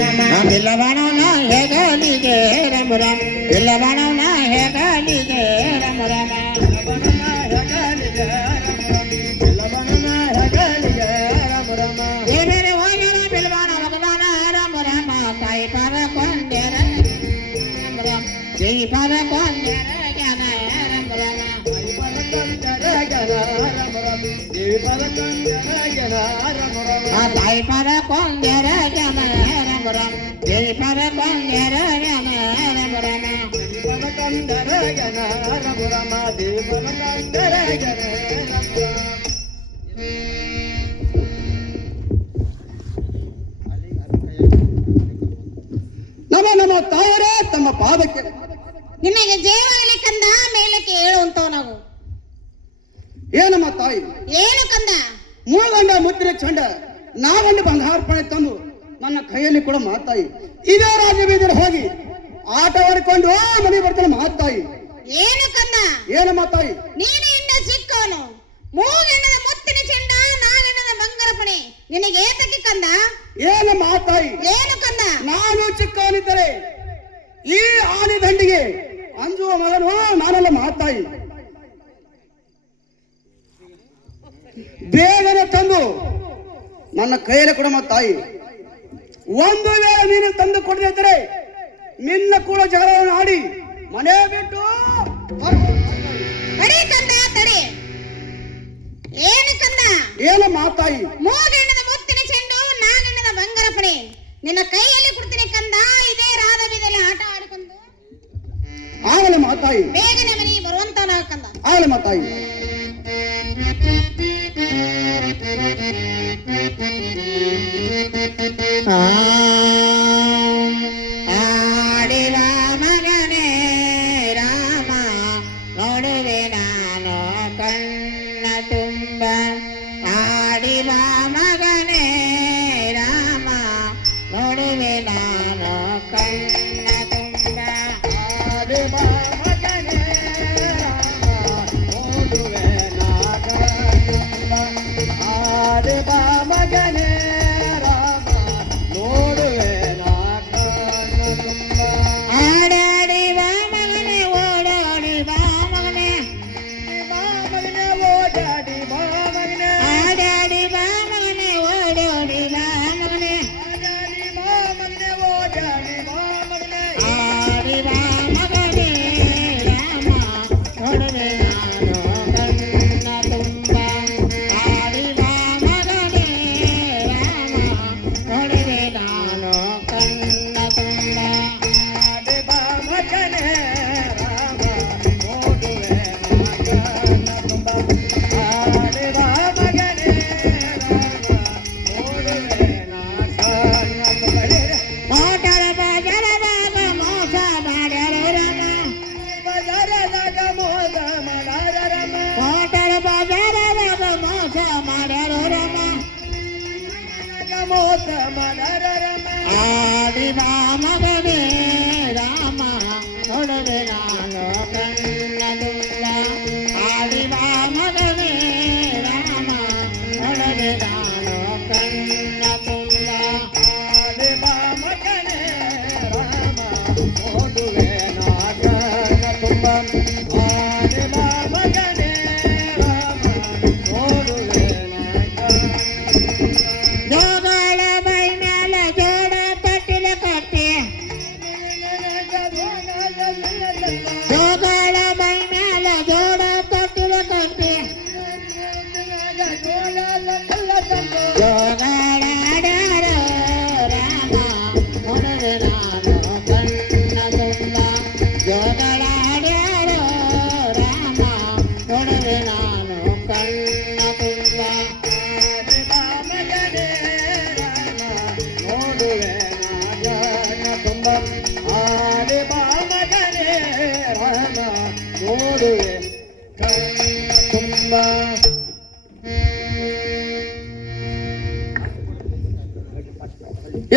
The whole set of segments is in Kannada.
ಬಿಲ್ಲವನವನ ಹೆಗಲಿಗೆ ರಮ ರಮ ಬಿಲ್ಲವನವನ ಹೆಗಲಿಗೆ ರಮ ರಮ ಏನೇನೆ ಹೋಗರ ಬಿಲ್ವಾನ ಭಗವಾನ ರಮ ರಮ ತಾಯಿ ಪದ ಕೊಂಡೆರ ರಮ ರಮ ಜೈ ಪದ ಕೊಂಡೆರ ಜ್ಞಾನ ರಮ ರಮ ತಾಯಿ ಪದ ಕೊಂಡೆರ ಜ್ಞಾನ ರಮ ರಮ ಜೈ ಪದ ಕೊಂಡೆರ ಜ್ಞಾನ ರಮ ರಮ ನಮ್ಮ ನಮ್ಮ ತಾಯರೇ ತಮ್ಮ ಪಾದಕ್ಕೆ ನಿನಗೆ ಜಯವಾಗಲಿ ಕಂದ, ಮೇಲಕ್ಕೆ ಹೇಳುವಂತವ ನಾವು. ಏನಮ್ಮ ತಾಯಿ? ಏನು ಕಂದ? ಮೂಗಂಡ ಮುದ್ರೆ ಚಂಡ ನಾಗಂಡ ಬಂಗಾರ್ಪಣೆ ತಂದು ನನ್ನ ಕೈಯಲ್ಲಿ ಕೂಡ ಮಾತಾಯಿ. ಇದೇ ರಾಜಬೀದಿಯಲ್ಲಿ ಹೋಗಿ ಆಟವಾಡಿಕೊಂಡು ಮನೆ ಬರ್ತಾನೆ ಮಾತಾಯಿ. ಏನು ಕಂದ? ಏನು ಮಾತಾಯಿ? ನೀನು ಇಂದ ಸಿಕ್ಕವನು. ಮೂಗಂಡದ ಮುತ್ತಿನ ಚೆಂಡ ನಾಗಂಡದ ಬಂಗಾರಪಣೆ ನಿನಗೆ ಏತಕ್ಕೆ ಕಂದ? ಏನು ಮಾತಾಯಿ? ಏನು ಕಂದ? ನಾನು ಚಿಕ್ಕವನಿದ್ದರೆ ಈ ಆನೆ ದಂಡಿಗೆ ಅಂಜುವ ಮಗನು ನಾನೆಲ್ಲ ಮಾತಾಯಿ. ಬೇಗನೆ ತಂದು ನನ್ನ ಕೈಯಲ್ಲಿ ಕೊಡ ತಾಯಿ. ಒಂದು ವೇಳೆ ನೀನು ತಂದು ಕೊಡದಿದ್ದರೆ ನಿನ್ನ ಕೂಡ ಜಗಳವನ್ನು ಆಡಿ ಮನೆ ಬಿಟ್ಟು ತಡೆ ಕಂದ, ತಡೆ. ಏನು ಕಂದ? ಏನು ಮಾತಾಯಿ? ಮೂಗಣ್ಣದ ಮುತ್ತಿನ ಚೆಂಡು ನಾಗಣ್ಣದ ಬಂಗಾರಪಣೆ ನಿನ್ನ ಕೈಯಲ್ಲಿ ಕೊಡ್ತೀನಿ ಕಂದ. ಇದೇ ರಾಧ ಬೀದಿಯಲ್ಲಿ ಆಟ ಆಡಿಕೊಂಡು ಆಗಲೇ ಮಾತಾಯಿ. ಬೇಗನೆ ಮನೆಗೆ ಬರುವಂತವನ ಕಂದ. ಆಗಲೇ ಮಾತಾಯಿ. ಆಡಿದ ಮಗನೇ ರಾಮ ನೋಡುವೆ ನಾನು ಕಣ್ಣ ತುಂಬ. ಆಡಿದ ಮಗನೇ ರಾಮ ನೋಡುವೆ ನಾನು ಕಣ್ಣ ತುಂಬ. ಆಡಿದ ಮಗನೇ ರಾಮ ನೋಡುವೆ ಆಡಿದ ಮಗನೇ ರಾಮ ನೋಡುವೆ ಆಡಾಡಿ ಬಾ ಮಗನೇ ಓಡಾಡಿ ಬಾ ಮಗನೇ ಮಗನೇ ಓಡಾಡಿ ಬಾ ಮಗನೇ ಆಡಾಡಿ ಬಾ ಮಗನೇ ಓಡಾಡಿ ಬಾ ಮಗನೇ ಆಡಾಡಿ ಬಾ ಮಗನೇ ಓಡಾಡಿ ಬಾ ಮಗನೇ ಆಡಿ ಬಾ ಮಗನೇ ರಾಮ ನೋಡುವೆ ನಾನು ಕಣ್ಣ ತುಂಬ. ಆಡಿ ಬಾ ಮಗನೇ ರಾಮ ನೋಡುವೆ ನಾನು ಕಣ್ಣ ತುಂಬ. ಆಡಿ ಬಾ ಮಗನೇ ರಾಮ ನೋಡುವೆ ಕಣ್ಣ ತುಂಬ. ಆಡಿ ಬಾ ಮಗನೇ ರಾಮ ನೋಡುವೆ ಕಣ್ಣ ತುಂಬ. ಮೋಟರ ಬಜರದಾಗ ಮೋಸ ಮಾಡ್ಯಾರೋ ರಾಮ ಬಜರದಾಗ ಮೋಸ ಮಾಡ್ಯಾರ ರಾಮ. ಮೋಟರ ಬಜರದಾಗ ಮೋಸ ಮಾಡ್ಯಾರೋ ರಾಮ ಮೋಸ ಮಾಡ್ಯಾರ ರಾಮ. ಆಡಿ ಬಾ ಮಗನೇ ರಾಮ ನೋಡುವೆ ನಾನು ಕಣ್ಣ ತುಂಬ. ಆಡಿ ಬಾ ಮಗನೇ ರಾಮ ನೋಡುವೆ ನಾನು ಕಣ್ಣ ತುಂಬ. ಆಡಿ ಬಾ ಮಗನೇ ರಾಮ ನೋಡುವೆ ನಾನು ಕಣ್ಣ ತುಂಬ. ಆಡಿ ಬಾ ಮಗನೇ ರಾಮ ನೋಡುವೆ ಜೋಗಳ ಬೈ ಮ್ಯಾಲ ಜೋಡ ತೊಟ್ಟಿಲ ಕಟ್ಟಿ. ಜೋಗಳ ಬೈ ಮ್ಯಾಲ ಜೋಡ ತೊಟ್ಟಿಲ ಕಟ್ಟಿ. ಜೋಗಳ ಆಡ್ಯಾರೋ ರಾಮ ನೋಡುವೆ ನಾನು ಕಣ್ಣ ತುಂಬ. ಜೋಗಳ ಆಡ್ಯಾರೋ ರಾಮ ನೋಡುವೆ ನಾನು ಕಣ್ಣ ತುಂಬ. ಆಡಿ ಬಾ ಮಗನೇ ರಾಮ ನೋಡುವೆ ಕಣ್ಣ ತುಂಬ. ಆಡಿ ಬಾ ಮಗನೇ ರಾಮ ನೋಡುವೆ ಕಣ್ಣ ತುಂಬ.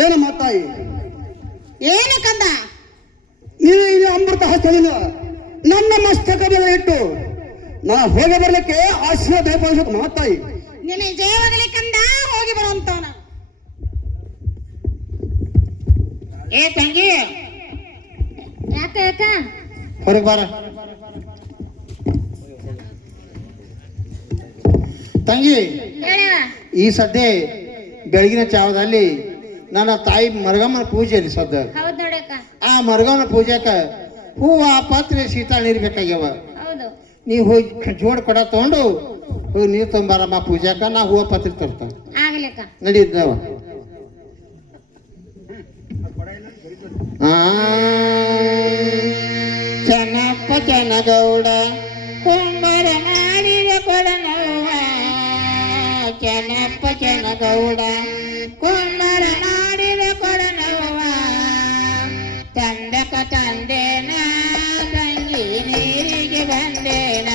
ಏನು ಮಾತಾಯಿ? ಏನು ಕಂದ? ನೀನು ಇದು ಅಮೃತ ಹಸ್ತದಿಂದ ನನ್ನ ಮಸ್ತಕ ಮೇಲೆ ಇಟ್ಟು ನಾ ಹೋಗಿ ಬರ್ಲಿಕ್ಕೆ ಆಶೀರ್ವಾದ ಮಾತಾಯಿ. ನಿನಗೆ ಜಯವಾಗಲಿ ಕಂದ, ಹೋಗಿ ಬರುವಂತವನ. ಏ ತಂಗಿ ಯಾಕ ಯಾಕ ಹೊರಗೆ ಬಾರ ತಂಗಿ. ಹೇಳ ಈ ಸದ್ಯ ಬೆಳಗಿನ ಜಾವದಲ್ಲಿ ನನ್ನ ತಾಯಿ ಮರಗಮ್ಮನ ಪೂಜೆಯಲ್ಲಿ ಸದ್ದ ಹೌದ್ ನೋಡಕ್ಕ ಆ ಮರಗಮ್ಮನ ಪೂಜೆಕ ಹೂವ ಪತ್ರೆ ಶೀತಳ ನೀರು ಬೇಕಾಗ್ಯಾವ. ಹೌದು ನೀವು ಹೋಗಿ ಜೋಡ್ ಕೊಡ ತಗೊಂಡು ಹೋಗಿ ನೀರು ತೊಂಬಾರಮ್ಮ ಪೂಜಾಕ ನಾ ಹೂವ ಪತ್ರೆ ತರ್ತಾನ ಆಗ್ಲಿಕ್ಕ ನಡೀತಾವ. ಚೆನ್ನಪ್ಪ ಚೆನ್ನಗೌಡ ಕುಂಬರ ಮಾಡಿದ ಕೊಡನವ್ವ ಚೆನ್ನಪ್ಪ ಚೆನ್ನಗೌಡ ಕುಂಬರ ಮಾಡಿದ ಕೊಡನವ್ವ ತಂದಕ ತಂದೇನ ತಂಗಿ ನೀರಿಗೆ ಬಂದೇನ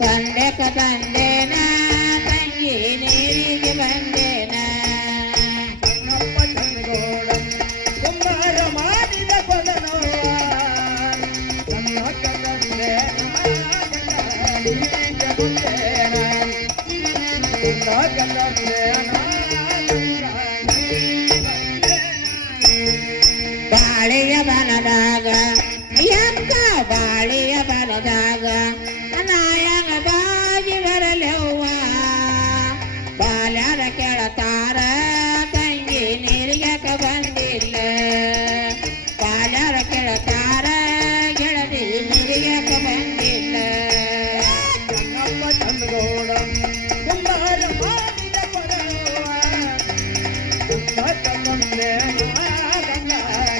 ತಂದಕ ತಂದೇನ ತಂಗಿ ನೀರಿಗೆ ಬಂದೇನ ಕುಂಬಾರ ಮಾಡಿದ ಕೊಡನವ್ವ ಬಾಳೆಯ ಬನದಾಗ ಯಕ್ಕ ಬಾಳೆಯ ಬನದಾಗ ನಾಯಂಗ ಬಾಗಿ ಬರಲವ್ವ ಬಾಲ್ಯಾರ ಕೆಳತಾರ ತಂಗಿ ನೀರಿಗಕ ಬಂದಿಲ್ಲ ಬಾಲ್ಯಾರ ಕೆಳತಾರ ಗೆಳದಿ ನೀರಿಗಕ ಬಂದಿಲ್ಲ ಚೆನ್ನಪ್ಪ ಚಂದಗೌಡ ಕುಂಬಾರ ಮಾಡಿದ ಕೊಡನವ್ವ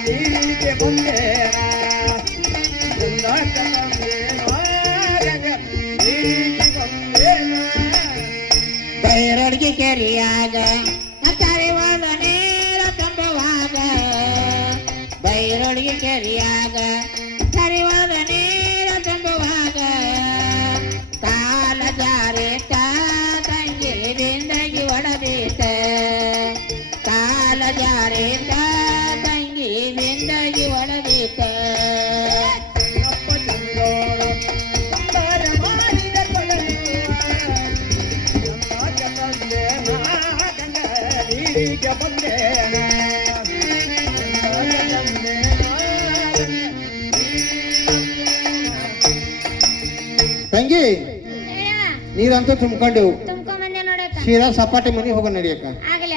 ನೀರಿಗೆ ಬಂದೇನ ಬೈರೊಡ್ಗೆ ಕೆರಿಯಾಗ ತರಿವಾದ ನೀರ ತುಂಬವಾಗ ಬೈರೊಡ್ಗೆ ಕೆರಿಯಾಗ ತರಿವಾದ ನೀರ ತುಂಬವಾಗ ಕಾಲ ಜಾರೇತ ತಂಗಿ ದಿಂದಗಿ ಒಡದೀತ ಕಾಲ ಜಾರೇತ ತಂಗಿ ದಿಂದಗಿ ಒಡದೀತ ಚೆನ್ನಪ್ಪ ಚಂದಗೌಡ ಕುಂಬಾರ ಮಾಡಿದ ನೀರಿಗೆ ಬಂದೇನ ತಂಗಿ ಹೇಳ ನೀರಂತೂ ತುಂಬ್ಕೊಂಡೆವು. ತುಂಬ್ಕೊಂಬಂದೆ ನೋಡಕ್ಕ ಸೀದಾ ಸಪಾಟಿ ಮನೆಗೆ ಹೋಗ ನಡಿಯಕ್ಕ. ಆಗಲ್ಲ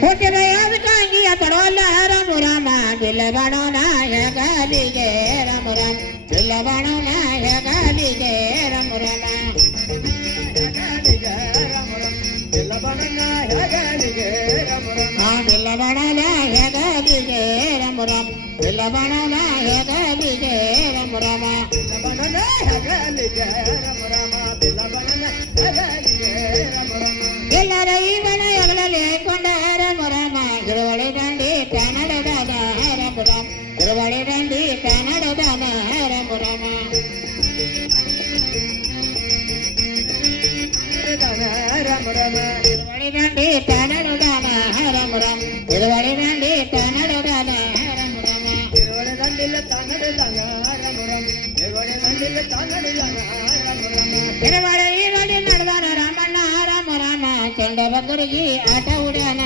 ಹುಟ್ಟಿದ ಯಾದಕಾಂಗಿಯ ತಡೋಲ್ಲ ರಮು ರಾಮ ಬಿಲ್ಲಬಣೋ ನಾಯಕಲಿಗೆ ರಮು ರಾಮ ಬಿಲ್ಲಬಣೋ ನಾಯಕಲಿಗೆ ರಮು ರಾಮ ಬಿಲ್ಲಬಣ ನಾಯಕಲಿಗೆ ರಮು ರಾಮ ಬಿಲ್ಲಬಣ ನಾಯಕಲಿಗೆ ರಮು ರಾಮ ಎಲ್ಲರ ಇವನ ಎಗಲಲ್ಲಿ ಕೊಂಡ ರಮು ರಾಮ ಗಿರುವಳಿ ದಂಡಿ ಕನ್ನಡದ ರಮು ರಾಮ ಗಿರುವಳಿ ದಂಡಿ ಕನ್ನಡದ ರಮು ರಾಮ ಗಿರುವಳಿ ದಂಡಿ ಕನ್ನಡದ ರಮು ರಾಮ ಗಿರುವಳಿ ದಂಡಿ ಕನ್ನಡದ ರಮು ರಾಮ ಗಿರುವಳಿ ದಂಡಿ ನಡೆದಾನ ರಾಮಣ್ಣ ರಮು ರಾಮ ಚಂಡ ಬಕ್ಕರಿಗೆ ಆಟ ಉಡ್ಯಾನ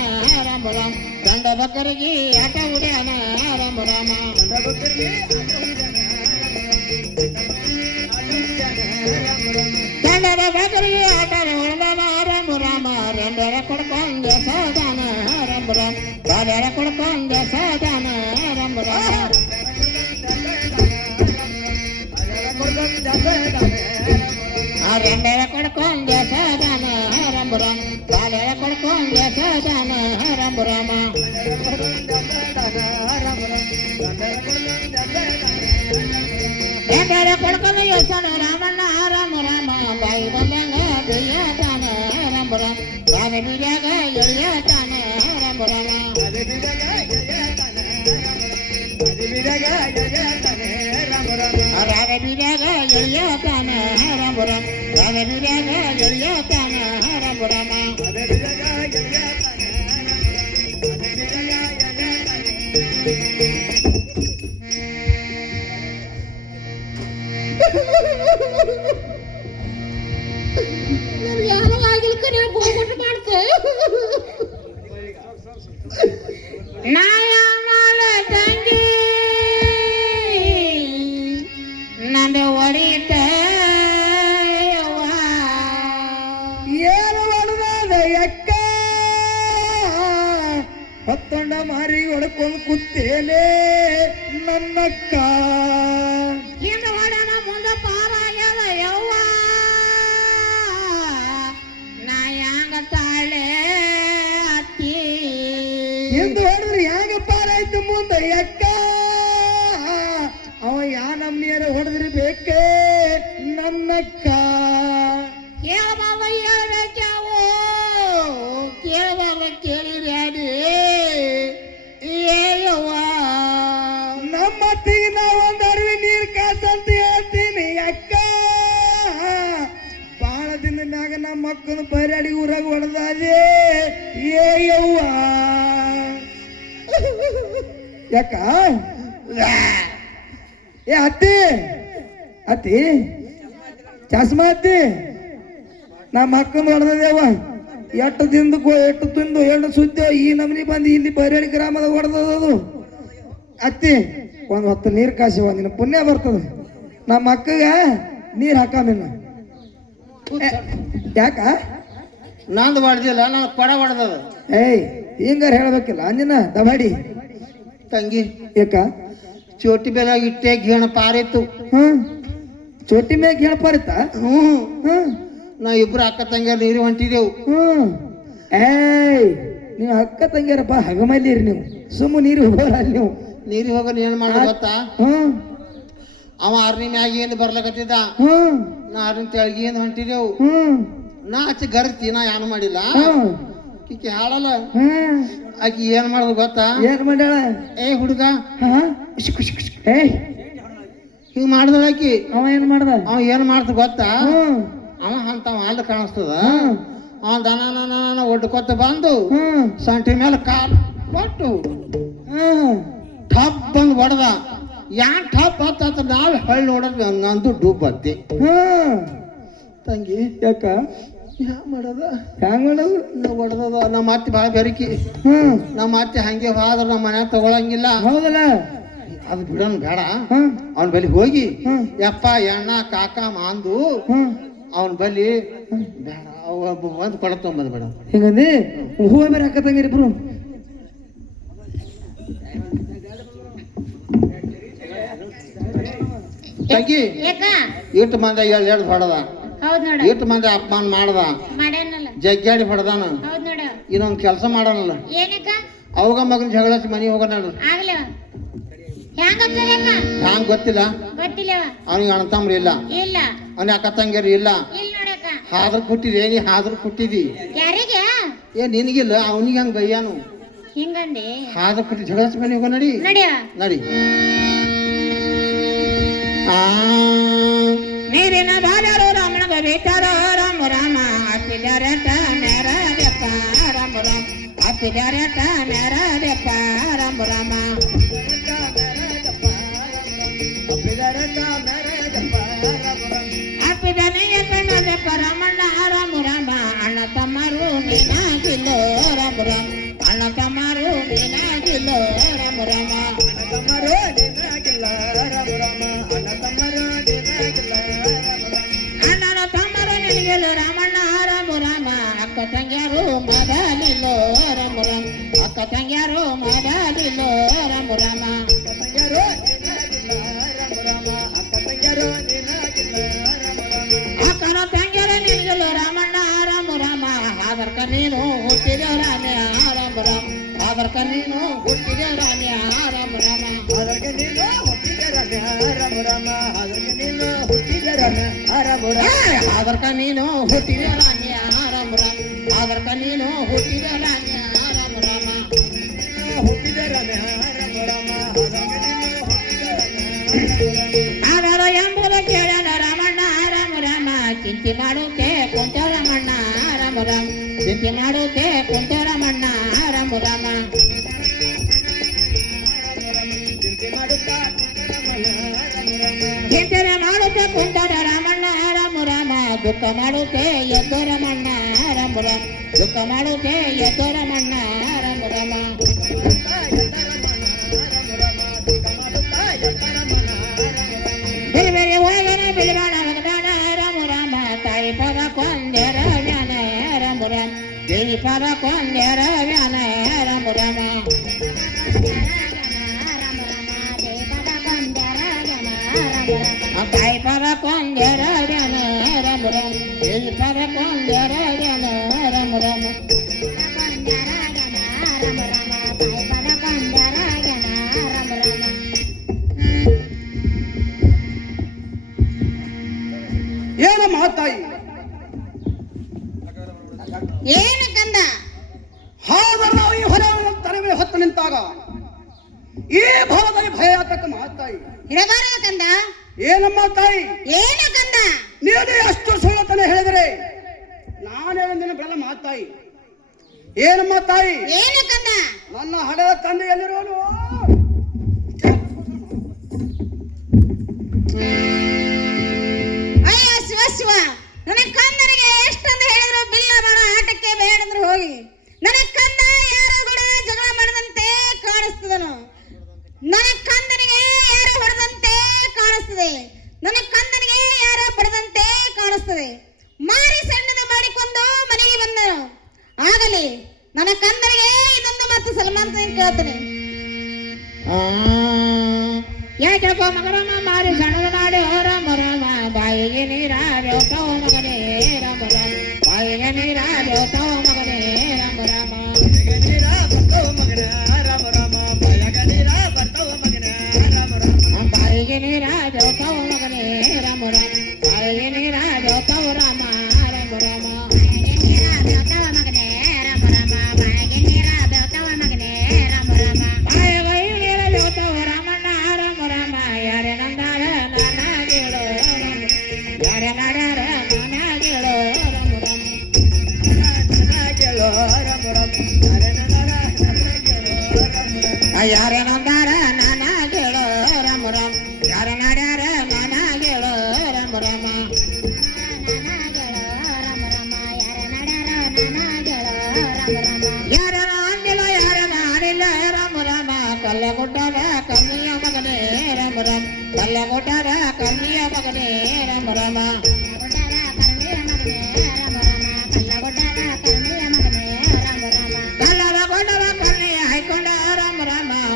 ರಮು ರಾಮ ಚಂಡ ಬಕ್ಕರಿಗೆ ಆಟ ಉಡ್ಯಾನ ರಮು ರಾಮ ಚಂಡದ ಬಕ್ಕರಿಗೆ ಆಟ ಉಳ್ದಾನ ರಮು ರಾಮ ರೆಂಬೆರ ಕೊಡ್ಕೊಂಡ ಸೋದಾನ ರಮು ರಾಮ ಬಾಲ್ಯರ ಕೊಡ್ಕೊಂಡ ಸೋದಾನ ರಮು ರಾಮ ರೆಂಬೆರ ಕೊಡ್ಕೊಂಡ ಸೋದಾನ ರಮು ರಾಮ ಬಾಲ್ಯರ ಕೊಡ್ಕೊಂಡ ಸೋದಾನ ರಮು ರಾಮ ರೆಂಬೆರ ಕೊಡ್ಕೊಂಡ ಯೋಚನ ರಾಮಣ್ಣ ರಮು ರಾಮ ಬಾಯಿ ಬಂದಂಗ ಬೆಯ್ಯತಾನ ರಮು ರಾಮ ಬಾವಿ ಬೀಡ್ಯಾಗ ಎಳಿಯತಾನ ರಮು ರಾಮ ರಾಗ ಬೀಡ್ಯಾಗ ಎಳಿಯತಾನ ರಮು ರಾಮ ರಾಗ ಬೀಡ್ಯಾಗ ಎಳಿಯತಾನ ರಮು ರಾಮ ನನಗೆ ಯಾರೋ ಆಗಿಲ್ಲ ಕರೆ ಬೋಗುಟ್ಟು ಮಾಡ್ತೆ ನಾಯ ಮಾಲ ತಂಗಿ ನಂದು ಹೊಡಿತ ಏನು ಹೊಡೆದ ಎಕ್ಕ ಹೊತ್ತೊಂಡ ಮಾರಿ ಹೊಡ್ಕೊಂಡು ಕೂತೇನೆ ನನ್ನಕ್ಕ ಹಿಂದ ಹೊಡನ ಮುಂದೆ ಪಾರಾಗ್ಯದ ಯವ್ವ ನಾ ಹ್ಯಾಂಗ ತಾಳೆ ಅತ್ತಿ ಎಂದು ಹೊಡೆದ್ರೆ ಹ್ಯಾಂಗ ಪಾರಾಯ್ತು ಮುಂದೆ ಎಕ್ಕ ಅವ ಯಾ ನಮ್ನಿಯರ ಹೊಡೆದಿರ್ಬೇಕೆ ನನ್ನಕ್ಕ ಕೇಳಬಾರ್ದ ಹೇಳ್ಬೇಕ್ಯಾವು ಕೇಳಬಾರ್ದ ಕೇಳಿರ್ಯಾಡಿ ಏಯವ್ವ ನಮ್ಮ ಅತ್ತಿಗೆ ನಾ ಒಂದ್ ಅರಿವಿ ನೀರ್ ಕಾಸಂತ ಹೇಳ್ತೀನಿ ಅಕ್ಕ ಬಾಳ ದಿನ ಮ್ಯಾಗ ನಮ್ಮ ಮಕ್ಕಳು ಬರಡಿ ಊರಾಗ ಹೊಡೆದಾದೆ ಏಯವ್ವ ಯಾಕ ಏ ಅತ್ತಿ ಅತ್ತಿ ಚಸ್ಮಾ ಅತ್ತಿ ನಮ್ಮ ಮಕ್ಕಳು ಹೊಡೆದದೇವ ಎಷ್ಟು ತಿಂದು ಎಷ್ಟು ತಿಂದು ಎಷ್ಟು ಸುದ್ದಿ ಈ ನಮನಿ ಬಂದು ಇಲ್ಲಿ ಬರೇಡಿ ಗ್ರಾಮದ ಹೊಡೆದದು ಅತ್ತಿ ಒಂದು ಹೊತ್ತು ನೀರು ಕಾಸಿವ ನಿನ್ನ ಪುಣ್ಯ ಬರ್ತದ ನಮ್ಮ ಅಕ್ಕಗ ನೀರು ಹಾಕಾಮಿಲ್ಲ ಯಾಕ ನಂದು ಹೊಡೆದಿಲ್ಲ ನಾನು ಕೊಡ ಹೊಡೆದದ ಏಯ್ ಹಿಂಗಾರ ಹೇಳ್ಬೇಕಿಲ್ಲ ಅಂದಿನ ದಬಾಡಿ ತಂಗಿ ಯಾಕ ಚೋಟಿ ಬೆಲ ಇಟ್ಟೆ ಗೇಣ ಪಾರಿತ್ತು ಚೋಟಿ ಮ್ಯಾಗ ಹೇಳಪಾರಿತ ನಾ ಇಬ್ರು ಅಕ್ಕ ತಂಗಿಯ ನೀರು ಹೊಂಟಿದೆವು ಏಯ್ ನೀವು ಅಕ್ಕ ತಂಗಿಯರಪ್ಪ ಹಗಮಲ್ಲಿರಿ ನೀವು ಸುಮ್ಮ ನೀರು ಹೋಗೋರ ಅಲ್ಲಿ ನೀವು ನೀರಿಗೆ ಹೋಗೋದು ಏನ್ ಮಾಡ ಗೊತ್ತಾ ಅವ ಆರ್ನಿ ಮ್ಯಾಗಿಂದ ಬರ್ಲಕತ್ತಿದ್ದ ನಾ ಆರ್ನಿ ತೆಳಗಿಂದ ಹೊಂಟಿದೆವು ನಾ ಆಚೆ ಗರ್ತಿ ನಾ ಏನು ಮಾಡಿಲ್ಲ ಈಕಿ ಹಾಳಲ್ಲ ಆಕಿ ಏನ್ ಮಾಡೋದು ಗೊತ್ತಾ ಏನ್ ಮಾಡ್ಯಾಳ ಏ ಹುಡುಗ ಏಯ್ ಹಿಂಗ್ ಮಾಡಿದಳ ಆಕಿ ಅವ ಏನ್ ಮಾಡ್ದ ಅವ ಏನ್ ಮಾಡ್ತ ಗೊತ್ತಾ ಅವ ಅಂತವ ಅಲ್ಲಿ ಕಾಣಿಸ್ತದ ಅವ ದನ ಒಡ್ಕೊತ ಬಂದು ಸಂಟಿ ಮೇಲೆ ಕಾಲ್ ಕೊಟ್ಟು ಠಪ್ ಬಂದು ಹೊಡೆದ ಯಾನ್ ಠಪ್ ಹತ್ತ ನಾವ್ ಹೊಳ್ಳಿ ನೋಡೋದು ನಂದು ಡೂಬ್ ಬತ್ತಿ ತಂಗಿ ಯಾಕ ಯಾ ಮಾಡೋದ ಹ್ಯಾಂಗ ಮಾಡೋದು ನಾ ಹೊಡೆದದ ನಮ್ಮ ಅತ್ತೆ ಭಾಳ ಬೆರಕಿ ನಮ್ಮ ಅತ್ತೆ ಹಂಗೆ ಹೋದ್ರ ನಮ್ಮ ಮನ್ಯಾಗ ತಗೊಳಂಗಿಲ್ಲ ಹೌದಲ್ಲ ಅದು ಬಿಡೋನ್ ಬೇಡ ಅವನ ಬಳಿ ಹೋಗಿ ಯಪ್ಪ ಎಣ್ಣ ಕಾಕ ಮಾಂದು ಅವನ ಬಳಿ ಬೇಡ ಬಂದು ಕೊಡ ತೊಗೊಂಬಂದ್ ಬೇಡ ಹಿಂಗಂದಿ ಹೂವ ಬೇರೆ ಅಕ್ಕ ತಂಗಿರಿಬ್ರು ತಂಗಿ ಯಾಕ ಇಟ್ಟು ಮಂದಿ ಎಳ್ದು ಹೊಡೆದ ಹೌದ್ ನೋಡ ಇಟ್ಟು ಮಂದಿ ಅಪಮಾನ ಮಾಡ್ದ ಮಾಡ್ಯಾನಲ್ಲ ಜಗ್ಗಾಡಿ ಹೊಡೆದಾನ ಹೌದ್ ನೋಡ ಇನ್ನೊಂದ್ ಕೆಲಸ ಮಾಡಲ್ಲ ಏನಕ್ಕ ಅವಾಗ ಮಗನ ಜಗಳ ಮನೆಗೆ ಹೋಗೋಣ ಆಗ್ಲವ ಹ್ಯಾಂಗ ಹ್ಯಾಂಗ ಗೊತ್ತಿಲ್ಲ ಗೊತ್ತಿಲ್ಲವ ಅವನಿಗೆ ಅಣ್ಣ ತಮ್ರು ಇಲ್ಲ ಇಲ್ಲ ಅವನ ಅಕ್ಕ ತಂಗಿಯರು ಇಲ್ಲ ಇಲ್ಲ ನೋಡಕ್ಕ ಹಾದ್ರ ಕೊಟ್ಟಿದಿ ನೀ ಹಾದ್ರ ಕೊಟ್ಟಿದಿ ಯಾರಿಗೆ ಏ ನಿನಗಿಲ್ಲ ಅವನಿಗೆ ಹಂಗ ಬಯ್ಯಾನು ಹಿಂಗಂದಿ ಹಾದ್ರ ಕೊಟ್ಟಿ ಜಗಳ ಮನೆ ಹೋಗೋ ನಡಿ ನಡಿಯ ನಡಿ ನೀರಿನ ಬಾಲರು ರಮಣಗ ಬಿಟ್ಟರು ರಾಮ ರಾಮ ಹತ್ತಿದರಟ ನೆರದೆಪ್ಪ ರಾಮ ರಾಮ ಹತ್ತಿದರಟ ನೆರದೆಪ್ಪ ರಾಮ ರಾಮ ಹಪ್ಪಿದನೆಯ ಕಣ್ಣದೆಪ್ಪ ರಮಣ್ಣ ರಾಮ ರಾಮ ಅಣ್ಣ ತಮ್ಮರು ನೀನಾಗಿಲ್ಲೋ ರಾಮ ರಾಮ ಅಣ್ಣ ತಮ್ಮರು ನೀನಾಗಿಲ್ಲೋ ರಾಮ ರಾಮ ಅಣ್ಣನ ತಮ್ಮರು ನಿನಗೆಲ್ಲೋ ರಾಮಣ್ಣ ರಾಮ ರಾಮ ಅಕ್ಕ ತಂಗ್ಯಾರು ಮೊದಲಿಲ್ಲೋ ರಾಮ ರಾಮ ಅಕ್ಕ ತಂಗ್ಯಾರು ಮೊದಲಿಲ್ಲೋ ರಾಮ ರಾಮ ಅಕ್ಕನ ತಂಗ್ಯಾರ ನಿನಗೆಲ್ಲೋ ರಾಮಣ್ಣ ರಾಮ ರಾಮ ಆದರ್ಕ ನೀನು ಹುಟ್ಟಿದೆ ರಾಮ್ಯ ರಾಮ ರಾಮ ಆದರ್ಕ ನೀನು ಹುಟ್ಟಿದೆ ರಾಮ್ಯ ರಾಮ ರಾಮ ಆದರ್ಕ ನೀನು ಹುಟ್ಟಿದೆ ರಾಮ್ಯ ರಾಮ ರಾಮ ಆದರ್ಕ ನೀನು ಹುಟ್ಟಿದೆ ರಾಮ್ಯ ರಾಮ ರಾಮ ಆದರ ಎಂಬುದ ಕೇಳನ ರಾಮಣ್ಣ ರಾಮ ರಾಮ ಚಿಂತೆ ಮಾಡುತ್ತೆ ಕುಂತ ರಾಮಣ್ಣ ರಾಮ ರಾಮ ಚಿಂತೆ ಮಾಡುತ್ತೆ ಕುಂತ ರಾಮಣ್ಣ ರಾಮ ರಾಮ ಚಿಂತೆ ಮಾಡುತ್ತೆ ಕುಂತ ದುಃಖ ಮಾಡುತ್ತೆ ಎದ್ದು ರಮಣ್ಣ ರಾಮ ರಾಮ ದುಃಖ ಮಾಡುತ್ತೆ ಎದ್ದು ರಮಣ್ಣ ರಾಮ ರಾಮ ಬೇರೆ ಬೇರೆ ಹೋಗನ ಬಿಲ್ವಾಣ ಮಗದಾನ ರಾಮ ರಾಮ ತಾಯಿ ಪದ ಕೊಂದೆರ ವ್ಯಾನ ರಾಮ ರಾಮ ದೇವಿ ಪದ ಕೊಂದೆರ ವ್ಯಾನ ರಾಮ ರಾಮ ತಾಯಿ ಪದ ಕೊಂದೆರ ವ್ಯಾನ ರಾಮ ರಾಮ ದೇವಿ ಪದ ಕೊಂದೆರ ವ್ಯಾನ ರಾಮ ರಾಮ ಏನ ಮಾತಾಯಿ ಏನು ಕಂದ ಹಾಗಲ್ಲ ಈ ಹೊರ ತಲೆ ಮೇಲೆ ಹೊತ್ತು ನಿಂತಾಗ ಈ ಭಾವದಲ್ಲಿ ಭಯಾತಕ ಮಾತಾಯಿ ಇರಬಾರದು ಕಂದ ಏನಮ್ಮ ತಾಯಿ ಏನು ಕಂದ ನೀನು ಅಷ್ಟು ಸುಳ್ಳತನ ಹೇಳಿದರೆ ನಾನೇ ಒಂದಿನ ಬೆಲ್ಲ ಮಾತಾಯಿ ಏನಮ್ಮ ತಾಯಿ ಏನು ಕಂದ ನನ್ನ ಹಡೆದ ತಂದೆ ಎಲ್ಲಿರೋನು ಅಯ್ಯೋ ಶಿವ ಶಿವ ನನ್ನ ಕಂದನಿಗೆ ಎಷ್ಟಂತ ಹೇಳಿದ್ರು ಬಿಲ್ಲ ಮಾಡೋ ಆಟಕ್ಕೆ ಬೇಡಂದ್ರು ಹೋಗಿ ನನ್ನ ಕಂದ ಯಾರು ಕೂಡ ಜಗಳ ಮಾಡದಂತೆ ಕಾಣಿಸ್ತದನು ನನ್ನ ಕಂದನಿಗೆ ಯಾರು ಹೊಡೆದಂತೆ ಕಾಣಿಸ್ತದೆ ನನ್ನ ಕಂದನಿಗೆ ಯಾರು ಬಡದಂತೆ ಕಾಣಿಸ್ತದೆ ಮಾರಿ ಸಣ್ಣದ ಮಾಡಿಕೊಂಡು ಮನೆಗೆ ಬಂದನು ಆಗಲಿ ನನ್ನ ಕಂದನಿಗೆ ಇದೊಂದು ಮಾತು ಸಲ್ಮಾನ್ ಕೇಳ್ತಾನೆ ಯಾಕಪ್ಪ ಮಗರಮ್ಮ ಮಾರಿ ಸಣ್ಣದ ಮಾಡಿ ರಾಮ ರಾಮ ಬಾಯಿಗೆ ನೀರಾಡ್ಯೋ ಮಗನೇ ರಾಮ ರಾಮ ಬಾಯಿಗೆ ನೀರಾಡ್ಯೋ ಮಗನೇ ರಾಮ ರಾಮ ಬಾಯಿಗೆ ನೀರಾಡ್ಯೋ ಮಗನೇ ರಾಮ ರಾಮ ಬಾಯಿಗೆ ನೀರಾಡ್ಯೋ ರಾಮ ರಾಮ ರಾಮ ಯಾರೇ ನಂದಾರ ನಾನ ಕೇಳೋ ರಾಮ ರಾಮ ಯಾರ ನಾಡ್ಯಾರ ನಾನ ಕೇಳೋ ರಾಮ ರಾಮ ಯಾರ ಅಂದಿಲ್ಲ ಯಾರ ನಾಡಿಲ್ಲ ರಾಮ ರಾಮ ಕಲ್ಲಗುಡ್ಡದ ಕಮ್ಮಿಯ ಮಗನೇ ರಾಮ ರಾಮ ಕಲ್ಲಗುಡ್ಡದ ಕಮ್ಮಿಯ ಮಗನೇ ರಾಮ ರಾಮ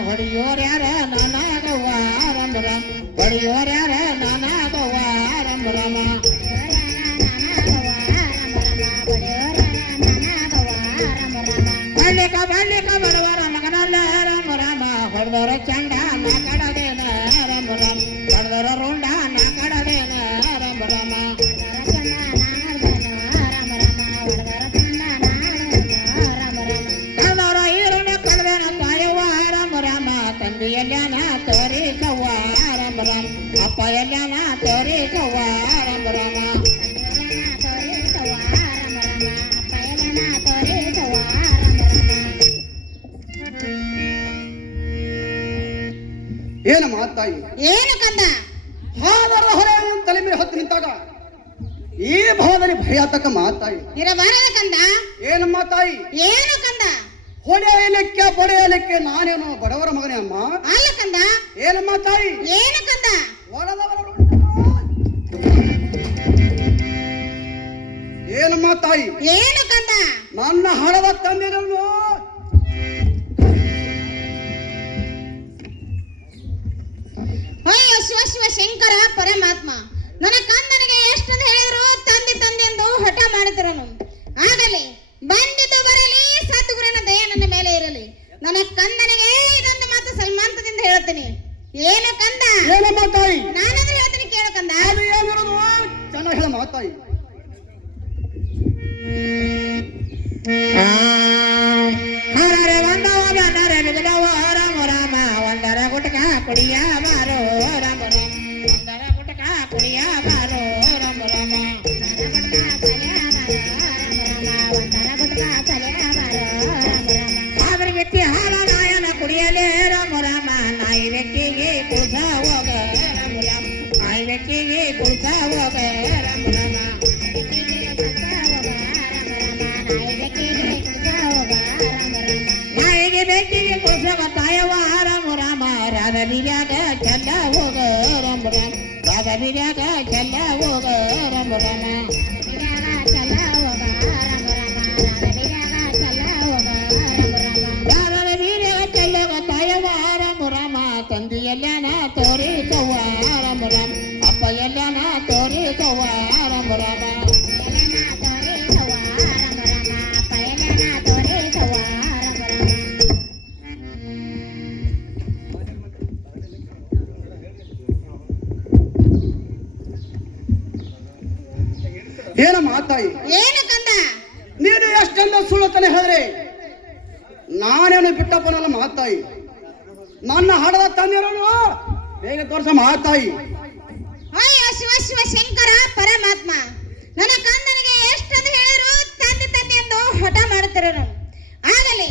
ಹೊಡಿಯೋರ್ಯಾರ ನಾನಾಗವ್ವ ರಾಮ ರಾಮ ಹೊಡಿಯೋರ್ಯಾರ ನಾನಾಗವ್ವ ರಾಮ ರಾಮ ಬಳ್ಳಿಕ ಬಡವರ ಮಗನಲ್ಲ ರಾಮ ರಾಮ ಹೊಡೆದವರ ಚಂಡ ನಾ ಕಡದೇನ ರಾಮ ರಾಮ ಹೊಡೆದವರ ರುಂಡ ನಾ ಕಡದೇನ ರಾಮ ರಾಮ ಕಳೆದವರ ಈರುಣ ಕಡದೇನ ತಾಯವ್ವ ರಾಮ ರಾಮ ತಂದೆ ಎಲ್ಲಾನ ತೋರಿ ಕವ್ವ ರಾಮ ರಾಮ ಅಪ್ಪ ಎಲ್ಲಾನ ತೋರಿ ಕವ್ವ ರಾಮ ರಾಮ ಏನ ಮಾತಾಯಿ ಏನು ಕಂದ ಹಾದರ ಹೊರೆ ತಲೆ ಮೇಲೆ ಹೊತ್ತು ನಿಂತಾಗ ಈ ಭಾವದಲ್ಲಿ ಭಯಾತಕ ಮಾತಾಯಿ ಇರಬಾರದು ಕಂದ ಏನು ಮಾತಾಯಿ ಏನು ಕಂದ ಹೊಡೆಯಲಿಕ್ಕೆ ಬಡೆಯಲಿಕ್ಕೆ ನಾನೇನು ಬಡವರ ಮಗನೇ ಅಮ್ಮ ಅಲ್ಲ ಕಂದ ಏನಮ್ಮ ತಾಯಿ ಏನು ಕಂದ ಏನಮ್ಮ ತಾಯಿ ಏನು ಕಂದ ನನ್ನ ಹಣದ ತಂದಿರಲ್ವ ಅಯ್ಯೋ ಶಿವ ಶಿವ ಶಂಕರ ಪರಮಾತ್ಮ ನನ್ನ ಕಂದನಿಗೆ ಎಷ್ಟಂತ ಹೇಳಿದ್ರು ತಂದೆ ತಂದೆ ಎಂದು ಹಠ ಮಾಡಿದ್ರನು ಆಗಲಿ ಬಂದಿದ್ದು ಬರಲಿ ಸದ್ಗುರುನ ದಯ ನನ್ನ ಮೇಲೆ ಇರಲಿ ನನ್ನ ಕಂದನಿಗೆ ಇದೊಂದು ಮಾತು ಸಲ್ಮಾಂತದಿಂದ ಹೇಳ್ತೀನಿ ಏನು ಕಂದ ಏನಮ್ಮ ತಾಯಿ ನಾನಾದ್ರೂ ಹೇಳ್ತೀನಿ ಕೇಳು ಕಂದ ಅದು ಏನಿರೋದು ಚೆನ್ನಾಗಿ ಹೇಳ ಮಾತಾಯಿ ಹರರೆ ಒಂದವ ಜನರೆ ಬಿಗದವ ರಾಮ ರಾಮ ಒಂದರ ಗುಟಕ ಕುಡಿಯ ಬಾರೋ ರಾಮ ರಾಮ ಒಂದರ ಗುಟಕ ಕುಡಿಯ ಬಾರೋ ರಾಮ ರಾಮ ಆದ್ರ ವ್ಯಕ್ತಿ ಹಾಲ ನಾಯನ ಕುಡಿಯಲೇ ರಾಮ ರಾಮ ನಾಯಿ ವ್ಯಕ್ತಿಗೆ ಕುಡ್ಸ ಹೋಗ ರಾಮ ರಾಮ ನಾಯಿ ವ್ಯಕ್ತಿಗೆ ಕುಡ್ಸ ಹೋಗ ರಾಮ ರಾಮ ಬಿಡ್ಯಾಗ ಚೆಲ್ಲ ಹೋಗ ರಾಮ ರಾಮ ತಂದಿ ಎಲ್ಲನ ತೋರಿ ಕವ್ವ ರಾಮ ರಾಮ ಅಪ್ಪ ಎಲ್ಲನ ತೋರಿ ಕವ್ವ ರಾಮ ರಾಮ ಏನಮ್ಮ ತಾಯಿ ಏನು ಕಂದ ನೀನು ಎಷ್ಟೆಲ್ಲ ಸುಳ್ಳತನೆ ಹೇಳ್ರಿ ನಾನೇನು ಬಿಟ್ಟಪ್ಪನಲ್ಲ ಮಾತಾಯಿ ನನ್ನ ಹಡದ ತಂದಿರೋನು ಬೇಗ ತೋರ್ಸ ಮಾತಾಯಿ ಅಯ್ಯೋ ಶಿವ ಶಿವ ಶಂಕರ ಪರಮಾತ್ಮ ನನ್ನ ಕಂದನಿಗೆ ಎಷ್ಟಂದು ಹೇಳಿದ್ರು ತಂದೆ ತಂದೆ ಎಂದು ಹಠ ಮಾಡುತ್ತಿರರು ಆಗಲಿ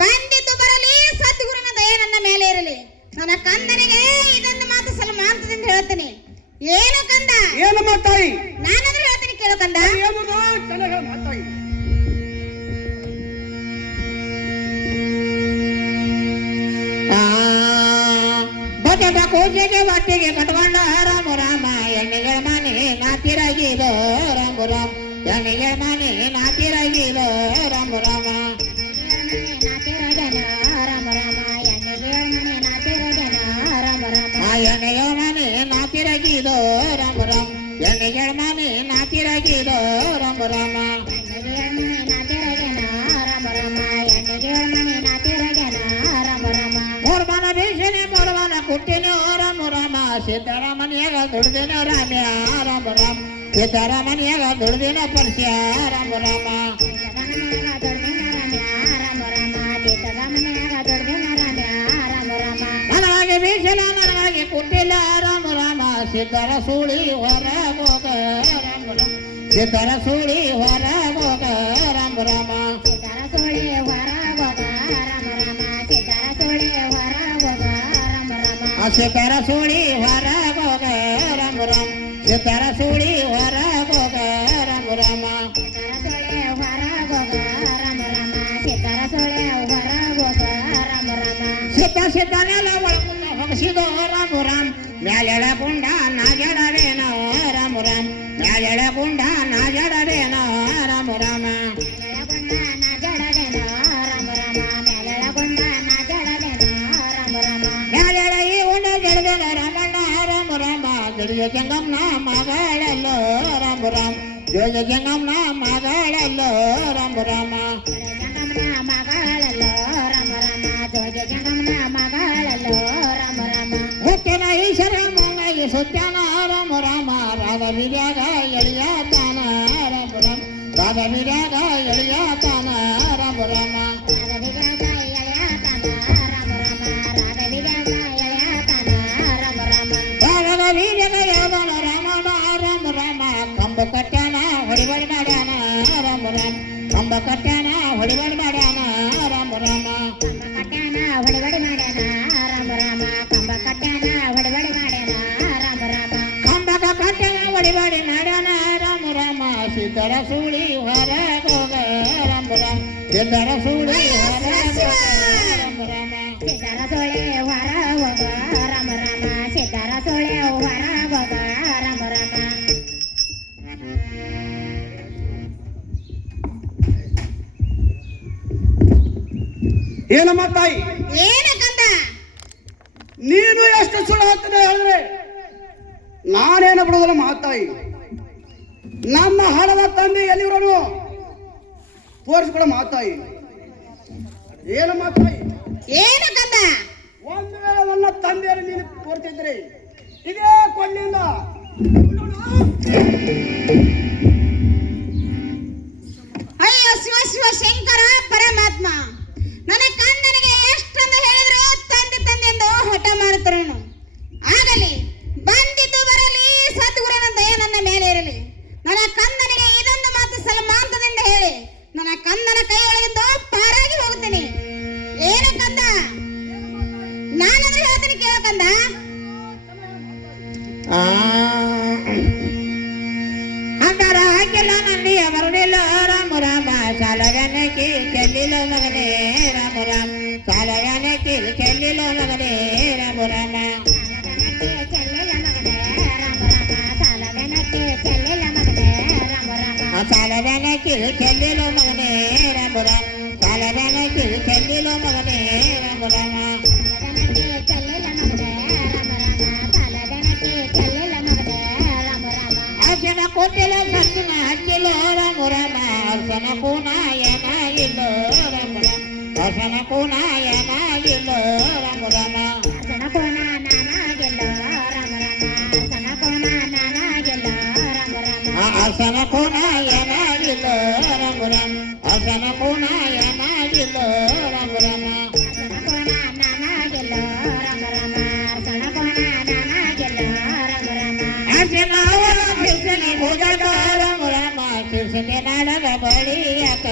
ಬಂದಿದ್ದು ಬರಲಿ ಸದ್ಗುರುನ ದಯೆ ನನ್ನ ಮೇಲೆ ಇರಲಿ ನನ್ನ ಕಂದನಿಗೆ ಇದೊಂದು ಮಾತು ಸಲ್ಮಾಂತದಿಂದ ಹೇಳ್ತೀನಿ ಏನು ಕಂದ ಏನು ಮಾತಾಯಿ ನಾನಾದ್ರೂ ಹೇಳ್ತೀನಿ ಕೇಳು ಕಂದ ಏನು ಚೆನ್ನಾಗಿ ಮಾತಾಯಿ ಬಜದ ಕೂಜಿಗೆ ಒಟ್ಟಿಗೆ ಕಟ್ಕೊಂಡ ರಾಮ ರಾಮ ಎಣ್ಣೆಗಳ ಮನೆ ನಾತಿರಾಗಿದ ರಾಮ ರಾಮ ಎಣ್ಣೆಗಳ ಮನೆ ನಾತಿರಾಗಿದ ರಾಮ ರಾಮ ಎಣ್ಣೆಗಳ ಮನೆ ನಾತಿರಾಗಿದ ರಾಮ ರಾಮ ಎಣ್ಣೆಗಳ ಮನೆ ನಾತಿರಾಗಿದ ರಾಮ ರಾಮ ಮೂರ್ಮನ ಭೀಷಣೆ ಮೂರ್ಮನ ಕುಟ್ಟಿನ ರಾಮ ರಾಮ ಸಿದ್ದರಾಮನಿಯಾಗ ದುಡ್ದಿನ ರಾಮ್ಯ ರಾಮ ರಾಮ ಸಿದ್ದರಾಮನಿಯಾಗ ದುಡ್ದಿನ ಪರ್ಸ್ಯ ರಾಮ ರಾಮ ನನಗಾಗಿ ಭೀಷಣ ನನಗಾಗಿ ಕುಟ್ಟಿಲ್ಲ ರಾಮ ರಾಮ ಸಿದ್ದರ ಸೂಳಿ ಹೊರ ಹೋಗ ರಾಮ ರಾಮ ಸಿದ್ದರ ಸೂಳಿ ಹೊರ ಹೋಗ ರಾಮ ರಾಮ ಸಿದ್ದರ ಸೂಳಿ ಹೊರ ಹೋಗ ರಾಮ ರಾಮ ಸಿದ್ದರ ಸೂಳಿ ಹೊರ ಹೋಗ ರಾಮ ರಾಮ ಸಿದ್ಧ ಸಿದ್ದನೆಲ್ಲ ಒಳಗುಂದ ಹೊಗಸಿದ ರಾಮ ರಾಮ ಮ್ಯಾಲೆಳ ಗುಂಡ ನಾಜಡರೇನ ರಾಮ ರಾಮ ಮ್ಯಾಲೆಳ ಗುಂಡ ನಾಜಡರೇನ ರಾಮ ರಾಮ ಮ್ಯಾಲೆಳ ಈ ಗುಂಡ ಜಡದನ ರಾಮಣ್ಣ ರಾಮ ರಾಮ ಜಡಿಯ ಜಂಗಮ್ನ ಮಗಳಲ್ಲೋ ರಾಮ ರಾಮ ಜೋಜ ಜಂಗಮ್ನ ಮಗಳಲ್ಲೋ ರಾಮ ರಾಮ ಮುತ್ತಿನ ಈಶ್ವರ ಮುಂಗಾಗಿ ಸುತ್ತಾನ ರಾಮ ರಾಮ ರಾಧ ಬಿಡ್ಯಾಗ ಎಳಿಯಾತಾನ ರಾಮ ರಾಮ ರಾಧ ಬಿಡ್ಯಾಗ ಎಳಿಯಾತಾನ ರಾಮ ರಾಮ ರಾಧದ ಬೀಜಗ ಯೋಗನ ರಾಮನ ರಾಮ ರಾಮ ಕಂಬ ಕಟ್ಟಾನ ಹೊಡಿಬಡಿ ಮಾಡ್ಯಾನ ರಾಮ ರಾಮ ಕಂಬ ಕಟ್ಟಾನ ಹೊಡಿಬಡಿ ಮಾಡ್ಯಾನ ರಾಮ ರಾಮ ಕಂಬಕ ಕಟ್ಟಾನ ಹೊಡಿಬಡಿ ಮಾಡ್ಯಾನ ರಾಮ ರಾಮ ಸಿದ್ದರ ಸೂಳಿ ಹೊರ ಹೋಗ ರಾಮ ರಾಮ ಸಿದ್ದರ ಸೂಳಿ ಹೊರ ರಾಮ ರಾಮ ಏನಮ್ಮ ತಾಯಿ ಏನು ಕಂದ ನೀನು ಎಷ್ಟು ಸುಳ್ಳು ಹೇಳ್ತಾನೆ ಹೇಳಿದ್ರೆ ನಾನೇನು ಬಿಡೋದಿಲ್ಲ ಮಾತಾಯಿ ನನ್ನ ಹಣದ ತಂದೆ ಎಲ್ಲಿರೋನು ತೋರಿಸ್ಕೊಳ ಮಾತಾಯಿ ಏನು ಮಾತಾಯಿ ಏನು ಕಂದ ಒಂದು ವೇಳೆ ನನ್ನ ತಂದೆಯನ್ನು ನೀನು ತೋರ್ತಿದ್ರೆ ಇದೇ ಕೊಂಡಿಂದ ಅಯ್ಯೋ ಶಿವ ಶಿವ ಶಂಕರ ಪರಮಾತ್ಮ ನನ್ನ ಕಂದನಿಗೆ ಎಷ್ಟೊಂದು ಹೇಳಿದ್ರು ತಂದೆ ತಂದೆ ಎಂದು ಹಠ ಮಾಡುತ್ತರನು ಆಗಲಿ ಬಂದಿದ್ದು ಬರಲಿ ಸದ್ಗುರುನ ದಯ ನನ್ನ ಮೇಲೆ ಇರಲಿ ನನ್ನ ಕಂದನಿಗೆ ಇದೊಂದು ಮಾತು ಸಲ್ಮಾಂತದಿಂದ ಹೇಳಿ ನನ್ನ ಕಂದನ ಕೈಯೊಳಗಿದ್ದು ಪಾರಾಗಿ ಹೋಗುತ್ತೇನೆ ಏನು ಕಂದ ನಾನಾದ್ರೂ ಹೇಳ್ತೀನಿ ಕೇಳು ಕಂದ ಅಂತರ ಹಾಕಿಲ್ಲ ನಂದಿಯ ಬರಲಿಲ್ಲ ರಾಮ ರಾಮ ಸಾಲವನಕ್ಕೆ ಚೆಲ್ಲಿಲ್ಲ ಮಗನೇ ರಾಮ ರಾಮ ಸಾಲವನಕ್ಕೆ ಚೆಲ್ಲಿಲ್ಲ ಮಗನೇ ರಾಮ ರಾಮ ಕೀಳು ಚೆಲ್ಲಿಲು ಮಗನೇ ರಾಮ ರಾಮ ಸಾಲದನ ಕೀಳು ಚೆಲ್ಲಿಲು ಮಗನೇ ರಾಮ ರಾಮ ಅರ್ಶನ ಕೊಟ್ಟಿಲ್ಲ ಸತ್ತಿನ ಹಚ್ಚಿಲು ರಾಮ ರಾಮ ಅರ್ಶನ ಕೂನಾಯನಾಗಿಲ್ಲ ರಾಮ ರಾಮ ಅರ್ಶನ ಕೂನಾಯನಾಗಿಲ್ಲ ರಾಮ ರಾಮ ಅರ್ಶನ ಕೂನಾಯನಾಗಿಲ್ಲ ರಾಮ ರಾಮ ಅರ್ಶನ ಕೂನಾಯನಾಗಿಲ್ಲ ರಾಮ ರಾಮ ಅರ್ಶನ ಶಿರ್ಸನೆ ಭೋಜನ ರಾಮ ರಾಮ ಶಿರ್ಸನೆ ನಾಡದ ಬಳಿಯಾಕ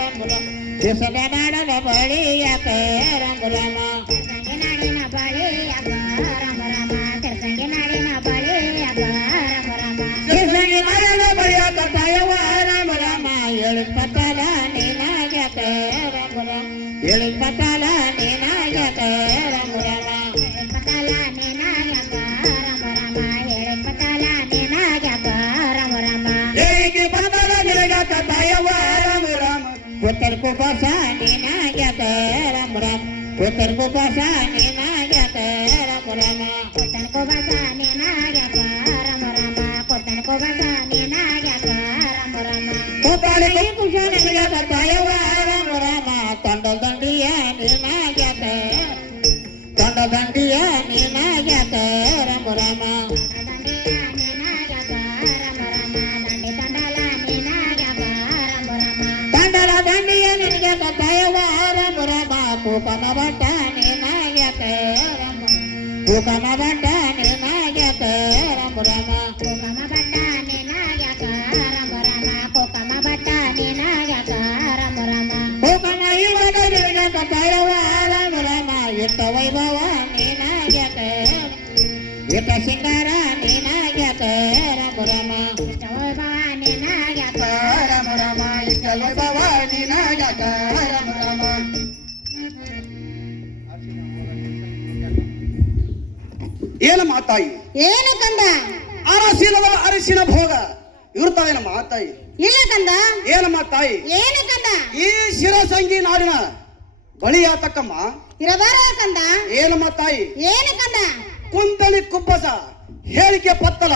ರಾಮ ರಾಮ ಶಿರ್ಸನೆ ನಾಡದ ಬಳಿಯಾಕ ರಾಮ ರಾಮ ಶಿರ್ಸನೆ ನಾಡದ ಬಳಿಯಾಕ ತಾಯವ ರಾಮ ರಾಮ ಎಳಿಪತ್ತಲ ನೀನಾಗ್ಯಾಕ ರಾಮ ರಾಮ ಎಳಿಪತ್ತಲ ನೀನಾಗ್ಯಾಕ ರಾಮ ರಾಮ ತಾಯವ ರಾಮ ರಾಮ ಪುತ್ರ ಕುಬಸ ನೀನಾಗ್ಯಾಕ ರಾಮ ರಾಮ ಪುತ್ರ ಕುಬಸ ನೀನಾಗ್ಯಾಕ ರಾಮ ರಾಮ ಪುತ್ರಿ ಕುಶ ನಿನಗ್ಯಾಕ ತಾಯವ ರಾಮ ರಾಮ ತಂಡ ದಂಡಿಯ ನೀನಾಗ್ಯಾಕ ತಂಡ ದಂಡಿಯ ನೀನಾಗ್ಯಾಕ ರಾಮ ರಾಮ ತಾಯವ ರಾಮ ರಾಮ ಕೂಕಮ ಬಟ್ಟ ನೀನಾಗ್ಯಾಕ ರಾಮ ಕೂಕಮ ಬಟ್ಟ ನೀನಾಗ್ಯಾಕ ರಾಮ ರಾಮ ಕೂಕಮ ಇವಾಗ ನಿನಗ್ಯಾಕ ತಾಯವ ರಾಮ ರಾಮ ಇಟ್ಟ ವೈಭವ ನೀನಾಗ್ಯಾಕ ಇಟ್ಟ ಸಿಂಗಾರ ನೀನಾಗ್ಯಾಕ ರಾಮ ರಾಮ ರಾಮ ರಾಮ ಇಟ್ಟ ವೈಭವ ನೀನಾಗ್ಯಾಕ ರಾಮ ರಾಮ ಏನ ಮಾತಾಯಿ ಏನು ಕಂದ ಅರಸಿನ ಭೋಗ ಇರ್ತಾವೇನ ಮಾತಾಯಿ ಇಲ್ಲ ಕಂದ ಏನ ಮಾತಾಯಿ ಏನು ಕಂದ ಈ ಶಿರಸಂಗಿ ನಾಡಿನ ಬಳಿಯಾತಕ್ಕಮ್ಮ ಇರಬಾರದ ಕಂದ ಏನ ಮಾತಾಯಿ ಏನು ಕಂದ ಕುಂತಳಿ ಕುಬ್ಬಸ ಹೇಳಿಕೆ ಪತ್ತಲ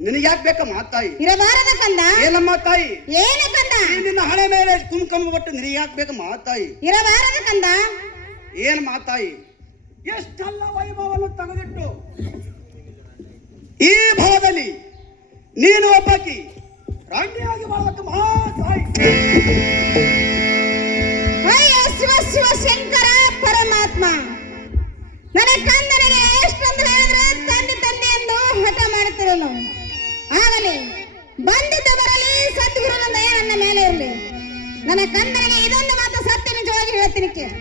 ನಿನಗ್ಯಾಕ್ ಬೇಕ ಮಾತಾಯಿ ಇರಬಾರದ ಕಂದ ಏನ ಮಾತಾಯಿ ಏನು ಕಂದ ನಿನ್ನ ಹಣೆ ಮೇಲೆ ಕುಂಕುಮ ಬಟ್ಟು ನಿನಗ್ಯಾಕ್ ಬೇಕ ಮಾತಾಯಿ ಇರಬಾರದ ಕಂದ ಏನ್ ಮಾತಾಯಿ ಎಷ್ಟೆಲ್ಲ ವೈಭವವನ್ನು ತೆಗೆದಿಟ್ಟು ಈ ಭವದಲ್ಲಿ ನೀನು ಒಬ್ಬಾಕಿ ರಾಣಿಯಾಗಿ ಬಾಳಕ ಮಾತಾಯಿ ಅಯ್ಯ ಶಿವ ಶಿವ ಶಂಕರ ಪರಮಾತ್ಮ ನನ್ನ ಕಂದನಿಗೆ ಎಷ್ಟೊಂದು ಹೇಳಿದ್ರೆ ತಂದೆ ತಂದೆ ಎಂದು ಹಠ ಮಾಡುತ್ತಿರಲು ಆಗಲಿ ಬಂದಿದ್ದು ಬರಲಿ ಸದ್ಗುರುನ ದಯ ನನ್ನ ಮೇಲೆ ಇರಲಿ ನನ್ನ ಕಂದನಿಗೆ ಇದೊಂದು ಮಾತು ಸತ್ಯ ನಿಜವಾಗಿ ಹೇಳ್ತೀನಿ ಕೇಳು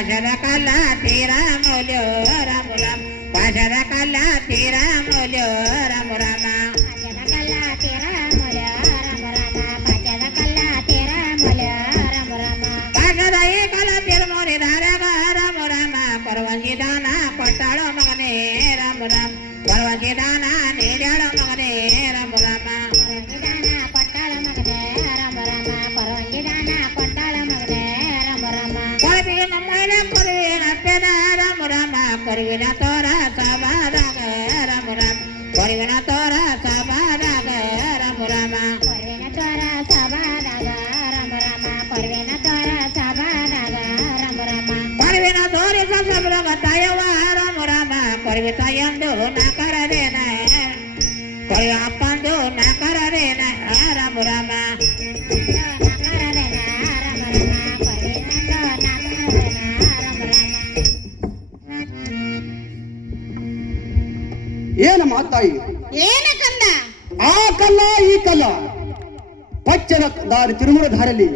ಪಾಶದ ಕಲ್ಲ ತೀರ ಮೌಲ್ಯ ರಾಮ ರಾಮ ಪಾಶದ ಕಲ್ಲ ತೀರ ಮೌಲ್ಯ ರಾಮ ರಾಮ ಪಾಶದ ಈ ಕಲ ತೀರ ಮೌಲ್ಯದಾರಗ ರಾಮ ರಾಮ ಪರವಾಗಿ ದಾನ ಕೊಟ್ಟಾಳೋ ಮಗನೇ ರಾಮ ರಾಮ ಪರವಾಗಿ ದಾನ ನೀಡ್ಯಾಳೋ ಮಗನೇ ರಾಮ ರಾಮ ಕೊರವಿನ ತೋರ ಸಭಾದಾಗ ರಾಮ ರಾಮ ಕೊರವಿನ ತೋರ ಸಭಾದಾಗ ರಾಮ ರಾಮ ಕೊರವಿನ ತೋರಿಸ ಸಭಾಗ ತಾಯವ ರಾಮ ರಾಮ ಕೊರವಿ ತಾಯಂದು ನಾ ಕರದೇನ ಕೊರವಿ ಅಪ್ಪಂದು ನಾ ಕರದೇನ ರಾಮ ರಾಮ ಏನ ಮಾತಾಯಿ ಏನ ಕಂದ ಆ ಕಲ್ಲ ಈ ಕಲ್ಲ ಪಚ್ಚದ ದಾರಿ ತಿರುಮುರ ದಾರಲ್ಲಿ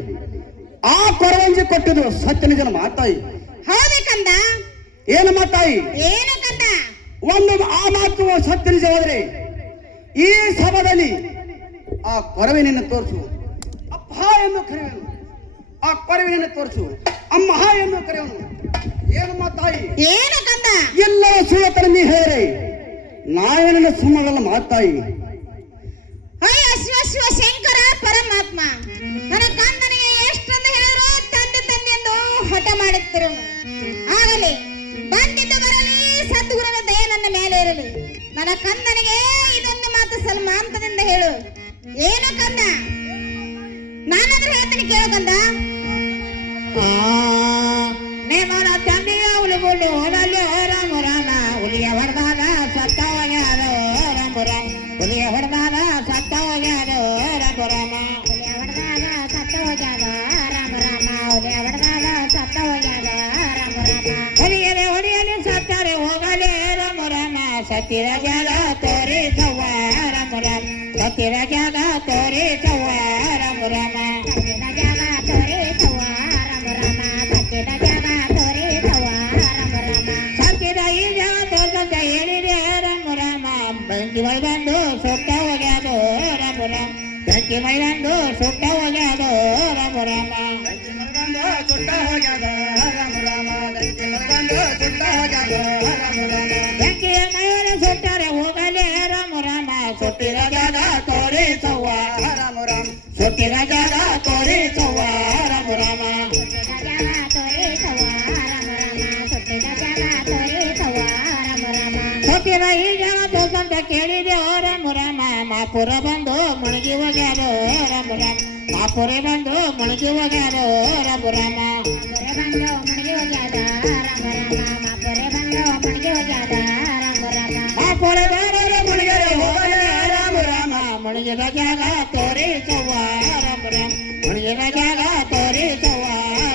ಆ ಕೊರವಂಜಿ ಕೊಟ್ಟಿದ್ರು ಸತ್ಯ ನಿಜನ ಮಾತಾಯಿ ಹೌದು ಕಂದ ಏನ ಮಾತಾಯಿ ಏನು ಕಂದ ಒಂದು ಆ ಮಾತು ಸತ್ಯ ನಿಜ ಹೋದ್ರೆ ಈ ಸಭದಲ್ಲಿ ಆ ಕೊರವಿನನ್ನು ತೋರಿಸು. ಅಪ್ಪ ಎಂದು ಕರೆಯುವನು, ಆ ಕೊರವಿನನ್ನು ತೋರಿಸು. ಅಮ್ಮ ಎಂದು ಕರೆಯುವನು. ಏನಮ್ಮ ತಾಯಿ? ಏನು ಕಂದ? ಎಲ್ಲರ ಸುಳ್ಳತನ ನೀ ಹೇಳಿ ನಾವೇನ ಸುಮ್ಮಗಲ್ಲ ಮಾತಾಯಿ. ಅಯ್ಯ ಶಿವ ಶಿವ ಶಂಕರ ಪರಮಾತ್ಮ, ನನ್ನ ಕಂದನಿಗೆ ಎಷ್ಟೊಂದು ಹೇಳಿದ್ರು ತಂದೆ ತಂದೆ ಎಂದು ಹಠ ಮಾಡುತ್ತಿರು. ಆಗಲಿ, ಬಂದಿದ್ದು ಬರಲಿ, ಸದ್ಗುರುನ ದಯೆ ನನ್ನ ಮೇಲೆ ಇರಲಿ. ನನ್ನ ಕಂದನಿಗೆ ಇದೊಂದು ಮಾತು ಸಲ್ಮಾಂತದಿಂದ ಹೇಳು. ಏನು ಕಂದ? ನಾನಾದ್ರೂ ಹೇಳ್ತೀನಿ, ಕೇಳು ಕಂದ. ನೇಮನ ತಂದೆಯ ಉಳಿಗುಂಡು ಹೋದಲ್ಲಿ ರಾಮ ರಾಮ ಹುಲಿಯ ಹೊಡೆದಾಗ ಸತ್ತ ಹೋಗ್ಯಾರ ರಾಮ ರಾಮ ಹುಲಿಯ ಹೊಡೆದಾಗ ಸತ್ತ ಹೋಗ್ಯಾರ ರಾಮ ರಾಮ ಹುಲಿಯ ಹೊಡೆದಾಗ ಸತ್ತ ಹೋಗ್ಯಾರ ರಾಮ ರಾಮ ಹುಲಿಯ ಹೊಡೆದಾಗ ಸತ್ತ ಹೋಗ್ಯಾರ ರಾಮ ರಾಮ ಹೊಲಿಯಲೆ ಹೊಡಿಯಲಿ ಸತ್ತಾರೆ ಹೋಗಲೇ ರಾಮ ರಾಮ ಸತ್ತಿರ ಜಾಗ ತೋರಿಸವ್ವ ರಾಮ ರಾಮ ಸತ್ತಿರ ಜಾಗ ತೋರಿಸವ್ವ ರಾಮ ರಾಮ ಸತ್ತಿರ ಜಾಗ ತೋರಿಸವ್ವ ರಾಮ ರಾಮ ಸತ್ತಿರ ಜಾಗ ತೋರಿಸವ್ವ ರಾಮ ರಾಮ ಸತ್ತಿರ ಈ ಜಾಗ ತೋರ್ಸಂತ ಹೇಳಿದೆ ರಾಮ ರಾಮ ಬೆಂಕಿ ಮೈದಂದು ಸುಟ್ಟ ಹೋಗ್ಯಾದು ರಾಮ ರಾಮ ಬೆಂಕಿ ಮೈದಂದು ಸುಟ್ಟ ಹೋಗ್ಯಾದು ರಾಮ ರಾಮ ಸುಟ್ಟ ಹೋಗ್ಯಾದ ರಾಮ ರಾಮ. ಸುಟ್ಟ ಹೋಗ್ಯಾದ ರಾಮ ರಾಮ. ಬೆಂಕಿಯ ಮೈವನ ಸುಟ್ಟರೆ ಹೋಗಲೇ ರಾಮ ರಾಮ ಸುಟ್ಟಿರ ಜಾಗ ತೋರಿಸವ್ವ ರಾಮ ರಾಮ. ಸುಟ್ಟಿರ ಜಾಗ ತೋರಿಸವ್ವ ರಾಮ ರಾಮ ಸುಟ್ಟಿರ ಈ ಜಾಗ ತೋರ್ಸಂತ ಕೇಳಿದೆ ರಾಮ ರಾಮ ಮಾಪುರ ಬಂದು ಮುಳುಗಿ ಹೋಗ್ಯಾರೋ ರಾಮ ರಾಮ ಮಾಪುರೆ ಬಂದು ಮುಳುಗಿ ಹೋಗ್ಯಾರೋ ರಾಮ ರಾಮ ಬಂದು ಮುಳುಗಿ ಹೋಗ್ಯಾದ ರಾಮ ರಾಮ ಮಾಪುರೆ ಬಂದು ಮುಳುಗಿ ಹೋಗ್ಯಾದ ರಾಮ ರಾಮ ಮಾಪುರೆ ಬಾರರೆ ಮುಳುಗರೆ ಹೋಗಲೇ ರಾಮ ರಾಮ ಮುಳುಗಿದ ಜಾಗ ತೋರಿಸವ್ವ ರಾಮ ರಾಮ ಮುಳುಗಿದ ಜಾಗ ತೋರಿಸವ್ವ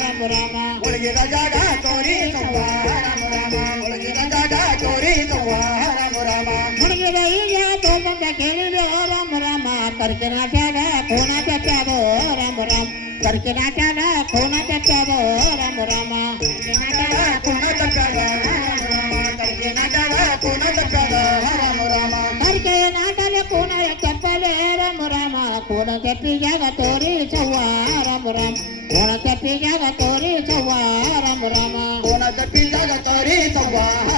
ರಾಮ ರಾಮ ಮುಳುಗಿದ ಜಾಗ ತೋರಿಸವ್ವ ರಾಮ ರಾಮ. ಮುಳುಗಿದ ಜಾಗ ತೋರಿಸವ್ವ ರಾಮ ರಾಮ. ಮುಳುಗಿದ ಈ ಜಾಗ ತೋರ್ಸಂತ ಕೇಳಿದೆ ರಾಮ ರಾಮ ಕರ್ಕಿನಾಟ್ಯಾಗ ಕೋನ ತೆಪ್ಪ್ಯಾದೋ ರಾಮ ರಾಮ ಕರ್ಕಿನಾಟ್ಯಾಗ ಕೋನ ತೆಪ್ಪ್ಯಾದೋ ರಾಮ ರಾಮ ಕೋಣ ತಪ್ಪಾದ ರಾಮ ರಾಮ. ಕರ್ಕೆ ನಾಟದ ಕೋಣ ತಪ್ಪಾದ ರಾಮ ರಾಮ. ಕರ್ಕೆಯ ನಾಟಲೆ ಕೋನ ತೆಪ್ಪಲೆ ರಾಮ ರಾಮ ಕೋನ ತೆಪ್ಪಿ ಜಾಗ ತೋರಿಸವ್ವ ರಾಮ ರಾಮ ಕೋನ ತೆಪ್ಪಿ ಜಾಗ ತೋರಿಸವ್ವ ರಾಮ ರಾಮ ಕೋಣ ತಪ್ಪಿ ಜಾಗ ತೋರಿಸವ್ವ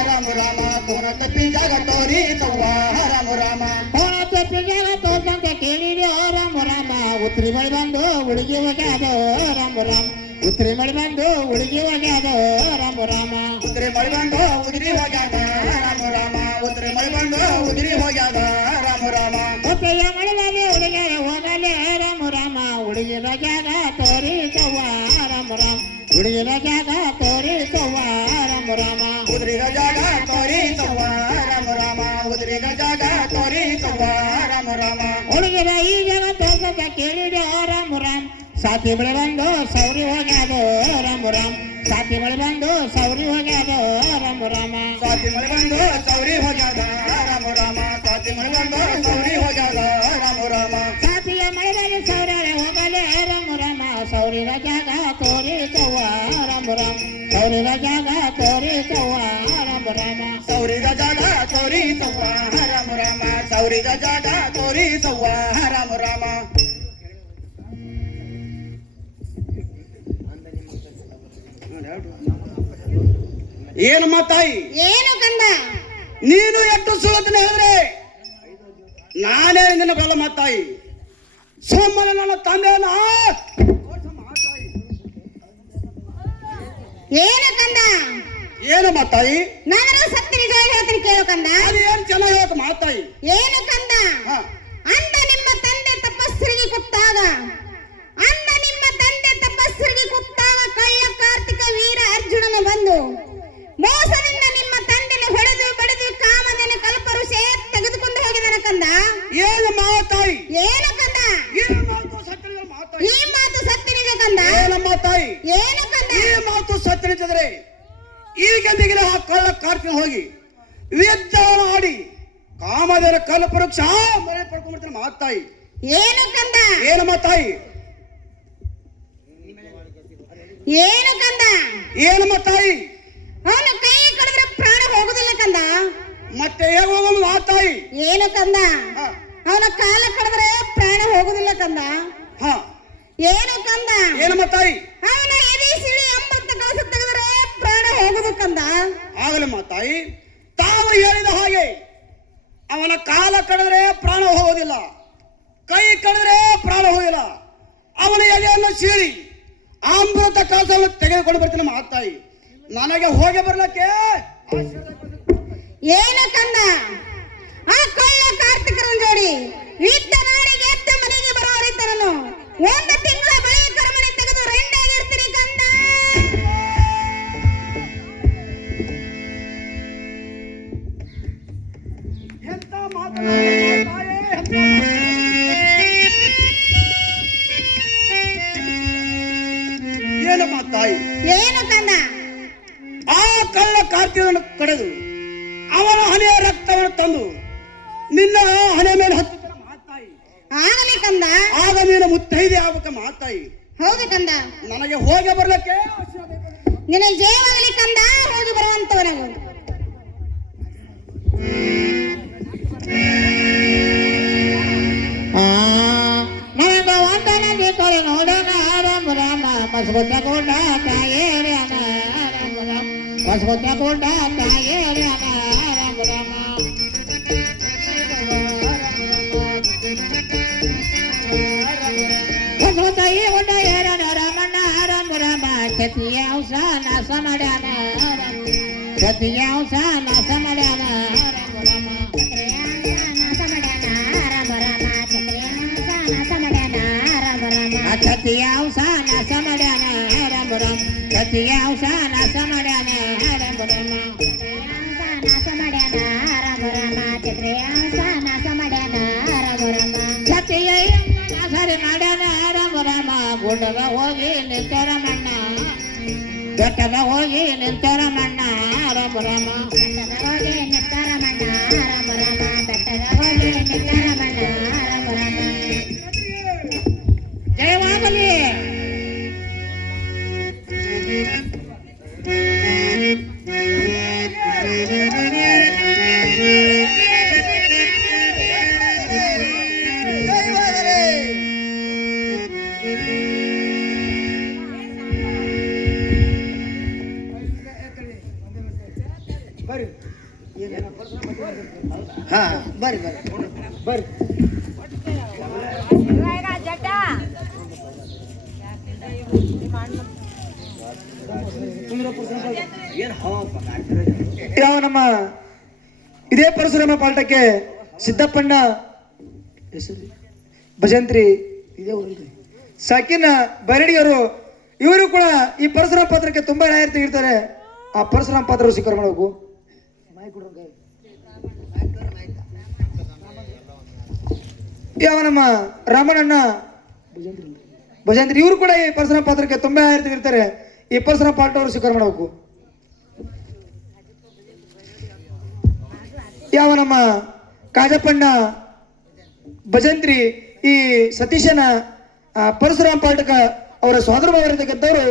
ರಾಮ ರಾಮ. ಕೋಣ ತಪ್ಪಿ ಜಾಗ ತೋರಿಸವ್ವ ರಾಮ ರಾಮ. ಕೋನ ತೆಪ್ಪಿ ಜಾಗ ತೋರ್ಸಂತ ಕೇಳಿದೆ ರಾಮ ರಾಮ ಉತ್ರಿ ಮಳಿ ಬಂದು ಹುಡುಗಿ ಹೋಗ್ಯಾದೋ ರಾಮ ರಾಮ ಉತ್ರಿ ಮಳಿ ಬಂದು ಹುಡುಗಿ ಹೋಗ್ಯಾದೋ ರಾಮ ರಾಮ ಉದ್ರಿ ಮಳಿ ಬಂದು ಉದ್ರಿ ಹೋಗ್ಯಾದ ರಾಮ ರಾಮ. ಉದ್ರಿ ಮಳಿ ಬಂದು ಉದ್ರಿ ಹೋಗ್ಯಾದ ರಾಮ ರಾಮ. ಒಪ್ಪೆಯ ಮಳೆಯಲ್ಲಿ ಹುಡುಗಿಯರ ಹೋಗಲೇ ರಾಮ ರಾಮ ಹುಡುಗಿರ ಜಾಗ ತೋರಿಸವ್ವ ರಾಮ ರಾಮ ಹುಡುಗಿರ ಜಾಗ ತೋರಿಸವ್ವ ರಾಮ ರಾಮ ಉದ್ರಿಗ ಜಾಗ ತೋರಿಸವ್ವ ರಾಮ ರಾಮ. ಉದ್ರಿಗ ಜಾಗ ತೋರಿಸವ್ವ ರಾಮ ರಾಮ. ಹುಡುಗಿರ ಈ ಜಾಗ ತೋರ್ಸಂತ ಕೇಳಿದೆ ರಾಮ ರಾಮ ಸಾತಿ ಬಳಿ ಬಂದು ಸೌರಿ ಹೋಗ್ಯಾದೋ ರಾಮ ರಾಮ ಸಾತಿ ಬಳಿ ಬಂದು ಸೌರಿ ಹೋಗ್ಯಾದೋ ರಾಮ ರಾಮ ಸಾತಿ ಮಳಿ ಬಂದು ಸೌರಿ ಹೋಗ್ಯಾದ ರಾಮ ರಾಮ. ಸಾತಿ ಮಳಿ ಬಂದು ಸೌರಿ ಹೋಗ್ಯಾದ ರಾಮ ರಾಮ. ಸಾತಿಯ ಮಳೆಯಲ್ಲಿ ಸೌರ್ಯಾರೆ ಹೋಗಲೇ ರಾಮ ರಾಮ ಸೌರಿರ ಜಾಗ ತೋರಿಸವ್ವ ರಾಮ ರಾಮ ಸೌರಿರ ಜಾಗ ತೋರಿಸವ್ವ ರಾಮ ರಾಮ ಸೌರಿದ ಜಾಗ ತೋರಿಸವ್ವ ರಾಮ ರಾಮ. ಸೌರಿದ ಜಾಗ ತೋರಿಸವ್ವ ರಾಮ ರಾಮ. ಏನಮ್ಮ ತಾಯಿ? ಏನು ಕಂದ? ನೀನು ಎಷ್ಟು ಸುಳ್ಳತನ ಹೇಳಿದ್ರೆ ನಾನೇ ನಿನ್ನ ಬಲ್ಲ ಮಾತಾಯಿ. ಸೋಮನ ನನ್ನ ತಂದೆಯನ್ನ ಏನು ಕಂದ? ಏನು ಮಾತಾಯಿ? ನಾನು ಸತ್ಯ ನಿಜ ಹೇಳ್ತೀನಿ, ಕೇಳು ಕಂದ. ಅದು ಏನು ಚೆನ್ನಾಗಿ ಹೇಳ್ತ ಮಾತಾಯಿ. ಏನು ಕಂದ? ಅಂದ ನಿಮ್ಮ ತಂದೆ ತಪಸ್ಸರಿಗೆ ಕೂತಾಗ, ಅಂದ ನಿಮ್ಮ ತಂದೆ ತಪಸ್ಸರಿಗೆ ಕೂತಾಗ ಕಳ್ಳ ಕಾರ್ತಿಕ ವೀರ ಅರ್ಜುನನು ಬಂದು ಮೋಸದಿಂದ ನಿಮ್ಮ ತಂದೆನ ಹೊಡೆದು ಬಡಿದು ಕಾಮದನ ಕಲ್ಪರುಷೆ ತೆಗೆದುಕೊಂಡು ಹೋಗಿದನ ಕಂದ. ಏನು ಮಾತಾಯಿ? ಏನು ಕಂದ? ಏನು ಮಾತು ಸತ್ಯ ಮಾತಾಯಿ? ಈ ಮಾತು ಸತ್ಯ ನಿಜ ಕಂದ. ಏನಮ್ಮ ತಾಯಿ? ಏನು ಕಂದ? ಈ ಮಾತು ಸತ್ಯ ನಿಂತಿದ್ರೆ ಈಗಂದಿಗೆ ಆ ಕಳ್ಳ ಕಾರ್ತಿಕ ಹೋಗಿ ವಿದ್ಯಾನ ಆಡಿ ಕಾಮದೇನ ಕಲ್ಪವೃಕ್ಷ ಮಳೆ ಪಡ್ಕೊಂಡ್ಬಿಡ್ತಾನೆ ಮಾತಾಯಿ. ಏನು ಕಂದ? ಏನಮ್ಮ ತಾಯಿ? ಏನು ಕಂದ? ಏನಮ್ಮ ತಾಯಿ? ಅವನು ಕೈ ಕಡಿದ್ರೆ ಪ್ರಾಣ ಹೋಗುದಿಲ್ಲ ಕಂದ. ಮತ್ತೆ ಹೇಗೆ ಹೋಗೋದು ಮಾತಾಯಿ? ಏನು ಕಂದ? ಅವನ ಕಾಲ ಕಡಿದ್ರೆ ಪ್ರಾಣ ಹೋಗೋದಿಲ್ಲ, ಕೈ ಕಡಿದ್ರೆ ಪ್ರಾಣ ಹೋಗೋದಿಲ್ಲ. ಅವನ ಎಲೆಯನ್ನು ಸೀಳಿ ಅಮೃತ ಕಲಸವನ್ನು ತೆಗೆದುಕೊಂಡು ಬರ್ತೀನಿ ಮಾತಾಯಿ. ನನಗೆ ಹೋಗಿ ಬರ್ಲಿಕ್ಕೆ ಏನು ಕಂದ, ಆ ಕಳ್ಳ ಕಾರ್ತಿಕರನ ಜೋಡಿ ಯುದ್ಧ ನಾಡಿ ಗೆದ್ದ ಮನೆಗೆ ಬರೋರಿದ್ದರನು ಒಂದು ತಿಂಗಳ ಬಳಿ ಕರ್ಮನೆ ತೆಗೆದು ರೆಂಡಾಗಿರ್ತೀರಿ ಕಂದ. ಎಂತ ಮಾತನಾಡುತ್ತಾರೆ ಏನು ಮಾತಾಯಿ? ಏನು ಕಂದ, ಆ ಕಳ್ಳ ಕಾರ್ತಿಕನನ್ನು ಕಡೆದು ಅವನ ಹಣೆಯ ರಕ್ತವನ್ನು ತಂದು ನಿನ್ನ ಹಣೆ ಮೇಲೆ ಹತ್ತಿದ ಮಾತಾಯಿ. ಆಗಲಿ ಕಂದ. ಆಗ ನೀನು ಮುತ್ತೈದೆ ಆಗ್ಬೇಕ ಮಾತಾಯಿ. ಹೌದು ಕಂದ, ನನಗೆ ಹೋಗಿ ಬರ್ಲಿಕ್ಕೆ ನಿನ್ನ ಜಯವಾಗಲಿ ಕಂದ, ಹೋಗಿ ಬರುವಂತವನವು. ನನಗ ವಂದನ ಬೇಕಾರೆ ನೋಡೋಣ ರಾಮ ರಾಮ ಮಸ್ಕೊತ್ತ ಕೊಂಡ ತಾಯೇರ್ಯಾನ ರಾಮ ರಾಮ ಮಸ್ಕೊತ್ತ ಕೊಂಡ ತಾಯೇರ್ಯಾನ ರಾಮ ರಾಮ ಮಸ್ಕೊತ್ತಾಯಿ ಕೊಂಡ ಏರನ ರಾಮಣ್ಣ ರಾಮ ರಾಮ ಸತಿಯ ಅಂಶ ನಾಶ ಮಾಡ್ಯಾನ ಸತಿಯ ಅಂಶ ನಾಶ ಮಾಡ್ಯಾನ ರಾಮ ರಾಮ ಸತಿಯ ಅಂಶ ನಾಶ ಮಾಡ್ಯಾನ ರಾಮ ರಾಮ ಸತಿಯ ಅಂಶ ನಾಶ ಮಾಡ್ಯಾನ ರಾಮ ರಾಮ ಸತಿಯ ನಾಶರಿ ಮಾಡ್ಯಾನ ರಾಮ ರಾಮ ಗುಡ್ಡದ ಹೋಗಿ ನಿಂತರ ಮಣ್ಣ ಬೆಟ್ಟದ ಹೋಗಿ ನಿಂತರ ಮಣ್ಣ ರಾಮ ರಾಮ ಜಯವಾಗಲಿ. ಹಾ ಬರ್ರಿ ಬರ್ರಿ ಬರ್ರಿ. ಯಾವ ನಮ್ಮ ಇದೇ ಪರಶುರಾಮ ಪಾಠಕ್ಕೆ ಸಿದ್ದಪ್ಪಣ್ಣ ಭಜಂತ್ರಿ ಸಾಕಿನ ಬರಡಿಯವರು ಇವರು ಕೂಡ ಈ ಪರಶುರಾಮ ಪಾತ್ರಕ್ಕೆ ತುಂಬಾ ನ್ಯಾಯ ತೆಗಿರ್ತಾರೆ. ಆ ಪರಶುರಾಮ ಪಾತ್ರ ಸ್ವೀಕಾರ ಮಾಡಬೇಕು. ಯಾವ ನಮ್ಮ ರಾಮಣ್ಣನ ಭಜಂತ್ರಿ ಇವರು ಕೂಡ ಈ ಪರಶುರಾಮ ಪಾತ್ರಕ್ಕೆ ತುಂಬಾ ನ್ಯಾಯ ತೆಗಿರ್ತಾರೆ. ಈ ಪರಶುರಾಮ ಪಾಠ ಅವರು ಸ್ವೀಕಾರ ಮಾಡಬೇಕು. ಯಾವ ನಮ್ಮ ಕಾಜಪ್ಪಣ್ಣ ಭಜಂತ್ರಿ ಈ ಸತೀಶನ ಪರಶುರಾಮ ಪಾಠಕ ಅವರ ಸೋದರ ಭಾವರಿರ್ತಕ್ಕಂಥವ್ರು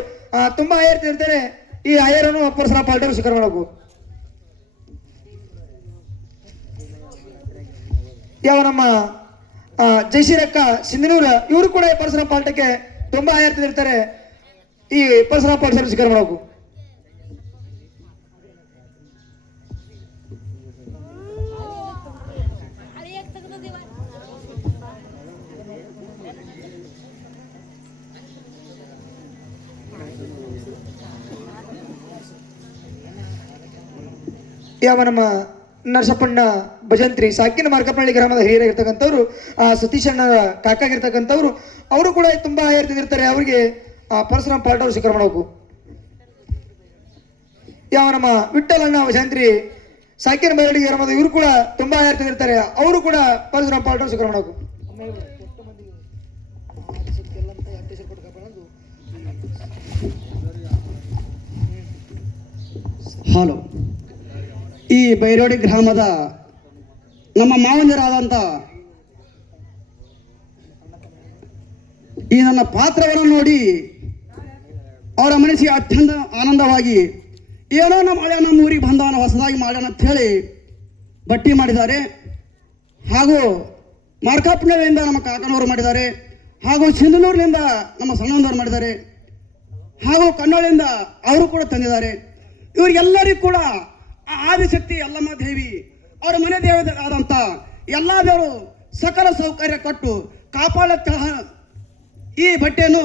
ತುಂಬಾ ಆಯರ್ ಇರ್ತಾರೆ. ಈ ಆಯರನ್ನು ಪರಶುರಾಮ ಪಾಠ ಸ್ವೀಕಾರ ಮಾಡಬೇಕು. ಯಾವ ನಮ್ಮ ಜಯಶೀರಕ್ಕ ಸಿಂಧನೂರ ಇವರು ಕೂಡ ಪರಶುರಾಮ ಪಾಠಕ್ಕೆ ತುಂಬಾ ಆಯರ್ ಇರ್ತಾರೆ. ಈ ಪರಶುರಾಮ ಪಾಠ ಸ್ವೀಕಾರ ಮಾಡಬೇಕು. ಯಾವ ನಮ್ಮ ನರಸಪ್ಪಣ್ಣ ಭಜಂತ್ರಿ ಸಾಕಿನ ಮಾರ್ಕಪಳ್ಳಿ ಗ್ರಾಮದ ಹಿರಿಯರಾಗಿರ್ತಕ್ಕಂಥವ್ರು ಸತೀಶಣ್ಣ ಕಾಕಾಗಿರ್ತಕ್ಕಂಥವ್ರು ಅವರು ಕೂಡ ತುಂಬಾ ಆಯರ್ತಿರ್ತಾರೆ. ಅವರಿಗೆ ಪರಶುರಾಮ ಪಾಠ ಅವರು ಸ್ವೀಕಾರ ಮಾಡಬೇಕು. ಯಾವ ನಮ್ಮ ವಿಠಲಣ್ಣ ಭಜಂತ್ರಿ ಸಾಕಿನ ಬರಡಿ ಗ್ರಾಮದ ಇವರು ಕೂಡ ತುಂಬಾ ಆಯರ್ತಿರ್ತಾರೆ. ಅವರು ಕೂಡ ಪರಶುರಾಮ ಪಾಠ ಅವರು ಸ್ವೀಕಾರ ಮಾಡಬೇಕು. ಹಲೋ, ಈ ಬೈರೋಡಿ ಗ್ರಾಮದ ನಮ್ಮ ಮಾವಂದಿರಾದಂಥ ಈ ನನ್ನ ಪಾತ್ರವನ್ನು ನೋಡಿ ಅವರ ಮನಸ್ಸಿಗೆ ಅತ್ಯಂತ ಆನಂದವಾಗಿ ಏನೋ ನಮ್ಮ ಹಳೆಯ ನಮ್ಮ ಊರಿಗೆ ಬಂದವನ ಹೊಸದಾಗಿ ಮಾಡೋಣ ಅಂತ ಹೇಳಿ ಬಟ್ಟಿ ಮಾಡಿದ್ದಾರೆ. ಹಾಗೂ ಮಾರ್ಕಾಪುರದಿಂದ ನಮ್ಮ ಕಾಕನವರು ಮಾಡಿದ್ದಾರೆ. ಹಾಗೂ ಸಿಂಧನೂರಿನಿಂದ ನಮ್ಮ ಸಣ್ಣಂದವರು ಮಾಡಿದ್ದಾರೆ. ಹಾಗೂ ಕನ್ನಡಿಯಿಂದ ಅವರು ಕೂಡ ತಂದಿದ್ದಾರೆ. ಇವರಿಗೆಲ್ಲರಿಗೂ ಕೂಡ ಆದಿಶಕ್ತಿ ಯಲ್ಲಮ್ಮ ದೇವಿ ಅವರ ಮನೆ ದೇವತೆ ಆದಂತ ಎಲ್ಲ ದೇವರು ಸಕಲ ಸೌಕರ್ಯ ಕೊಟ್ಟು ಕಾಪಾಡ ಈ ಬಟ್ಟೆಯನ್ನು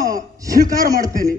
ಸ್ವೀಕಾರ ಮಾಡ್ತೇನೆ.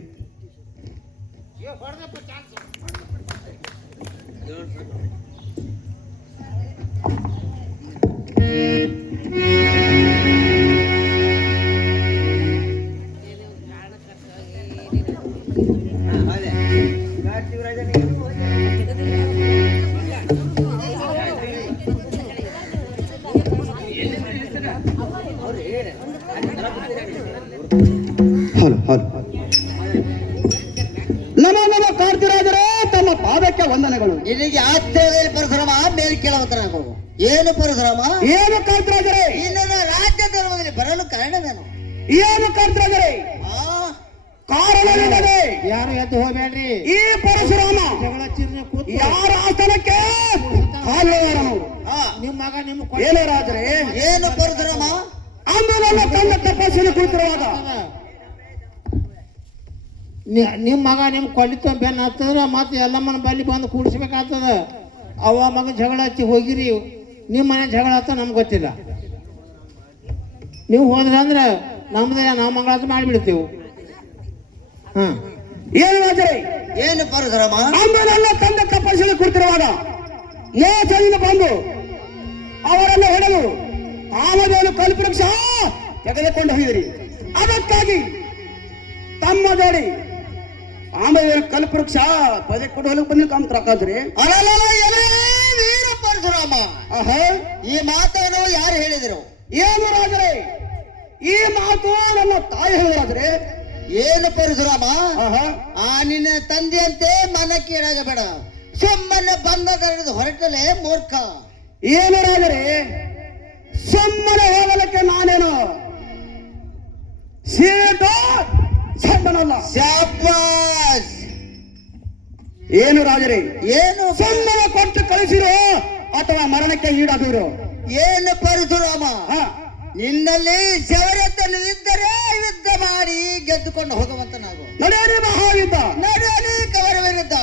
ನಮ ಕಾರ್ತಿರಾಜರೇ, ತಮ್ಮ ಪಾದಕ್ಕೆ ವಂದನೆಗಳು. ನಿನಗೆ ಆಶ್ಚರ್ಯದಲ್ಲಿ ಪರಶುರಾಮ ಮೇಲೆ ಕೇಳಬೇಕು. ಏನು ಪರಶುರಾಮ? ಏನು ಕಾರ್ತಿರಾಜರೇ? ನಿನ್ನ ರಾಜ್ಯ ಧರ್ಮದಲ್ಲಿ ಬರಲು ಕಾರಣವೇನು? ಏನು ಕಾರ್ತಿರಾಜರೇ? ಕಾರಣವೇನೆಂದರೆ ಯಾರು ಎದ್ದು ಹೋಗ್ಬೇಡ್ರಿ. ಈ ಪರಶುರಾಮ ಜಗಳ ಚಿರ್ನೆ ಕೂತು ಯಾರ ಆಸನಕ್ಕೆ ಹಾಲು ನಿಮ್ಮ ಮಗ ನಿಮ್ಮ ಏನೇ ರಾಜರೇ? ಏನು ಪರಶುರಾಮ? ಅಂಬುದನ್ನು ಕಂಡ ತಪಸ್ಸಿನ ಕೂತಿರುವಾಗ ನಿಮ್ಮ ಮಗ ನಿಮ್ ಕೊಲ್ಲಿತ ಬೆನ್ನ ಹತ್ತದ್ರ ಮತ್ತೆ ಎಲ್ಲಮ್ಮನ ಬಲ್ಲಿ ಬಂದು ಕೂಡಿಸ್ಬೇಕಾಗ್ತದ. ಅವ ಮಗ ಜಗಳ ಹಚ್ಚಿ ಹೋಗಿರಿ, ನಿಮ್ಮ ಮನೆ ಜಗಳ ಹತ್ತ ನಮ್ಗೆ ಗೊತ್ತಿಲ್ಲ. ನೀವು ಹೋದ್ರ ಅಂದ್ರೆ ನಮ್ದೇ ನಾವು ಮಂಗಳಾರತಿ ಮಾಡಿಬಿಡ್ತೇವೆ. ಏನು ರಾಜರೇ? ಏನು ಪರಶುರಾಮ? ಅಂಬುದನ್ನು ಕಂಡ ತಪಸ್ಸಿನ ಕೂತಿರುವಾಗ ಮೋಸದಿಂದ ಬಂದು ಅವರನ್ನು ಹೊಡೆದು ಆಮದೇನು ಕಲ್ಪವೃಕ್ಷ ತೆಗೆದುಕೊಂಡು ಹೋಗಿದಿರಿ. ಅದಕ್ಕಾಗಿ ತಮ್ಮ ಜೋಡಿ ಆಮೇಲೆ ಕಲ್ಪವೃಕ್ಷ ತೆಗೆದುಕೊಂಡು ಹೋಗಲಿಕ್ಕೆ ಬಂದು ಕಾಮತ್ರಕ್ಕಾದ್ರಿ. ವೀರ ಪರಶುರಾಮ, ಈ ಮಾತನ್ನು ಯಾರು ಹೇಳಿದರು? ಏನು ರಾಜರೇ? ಈ ಮಾತು ನಮ್ಮ ತಾಯಿ ಹೇಳಿದ್ರಾದ್ರೆ. ಏನು ಪರಶುರಾಮ? ನಿನ್ನ ತಂದೆಯಂತೆ ಮನಕ್ಕೆ ಇಡಬೇಡ, ಸುಮ್ಮನೆ ಬಂದ ಕರೆದು ಹೊರಟಲೆ ಮೂರ್ಖ. ಏನು ರಾಜರೇ? ಸುಮ್ಮನೆ ಹೋಗಲಿಕ್ಕೆ ನಾನೇನು ಸೀಟು ಸಣ್ಣನಲ್ಲ. ಶಾಬಾಸ್. ಏನು ರಾಜರೇ? ಏನು? ಸುಮ್ಮನೆ ಕೊಟ್ಟು ಕಳಿಸಿರೋ ಅಥವಾ ಮರಣಕ್ಕೆ ಈಡಾದಿರೋ? ಏನು ಪರಶುರಾಮ? ನಿನ್ನಲ್ಲಿ ಶೌರ್ಯತನ ಇದ್ದರೆ ಯುದ್ಧ ಮಾಡಿ ಗೆದ್ದುಕೊಂಡು ಹೋಗುವಂತನಾಗು. ನಡೆಯಲಿ ಮಹಾಯುದ್ಧ, ನಡೆಯಲಿ ಕವರ ವಿರುದ್ಧ.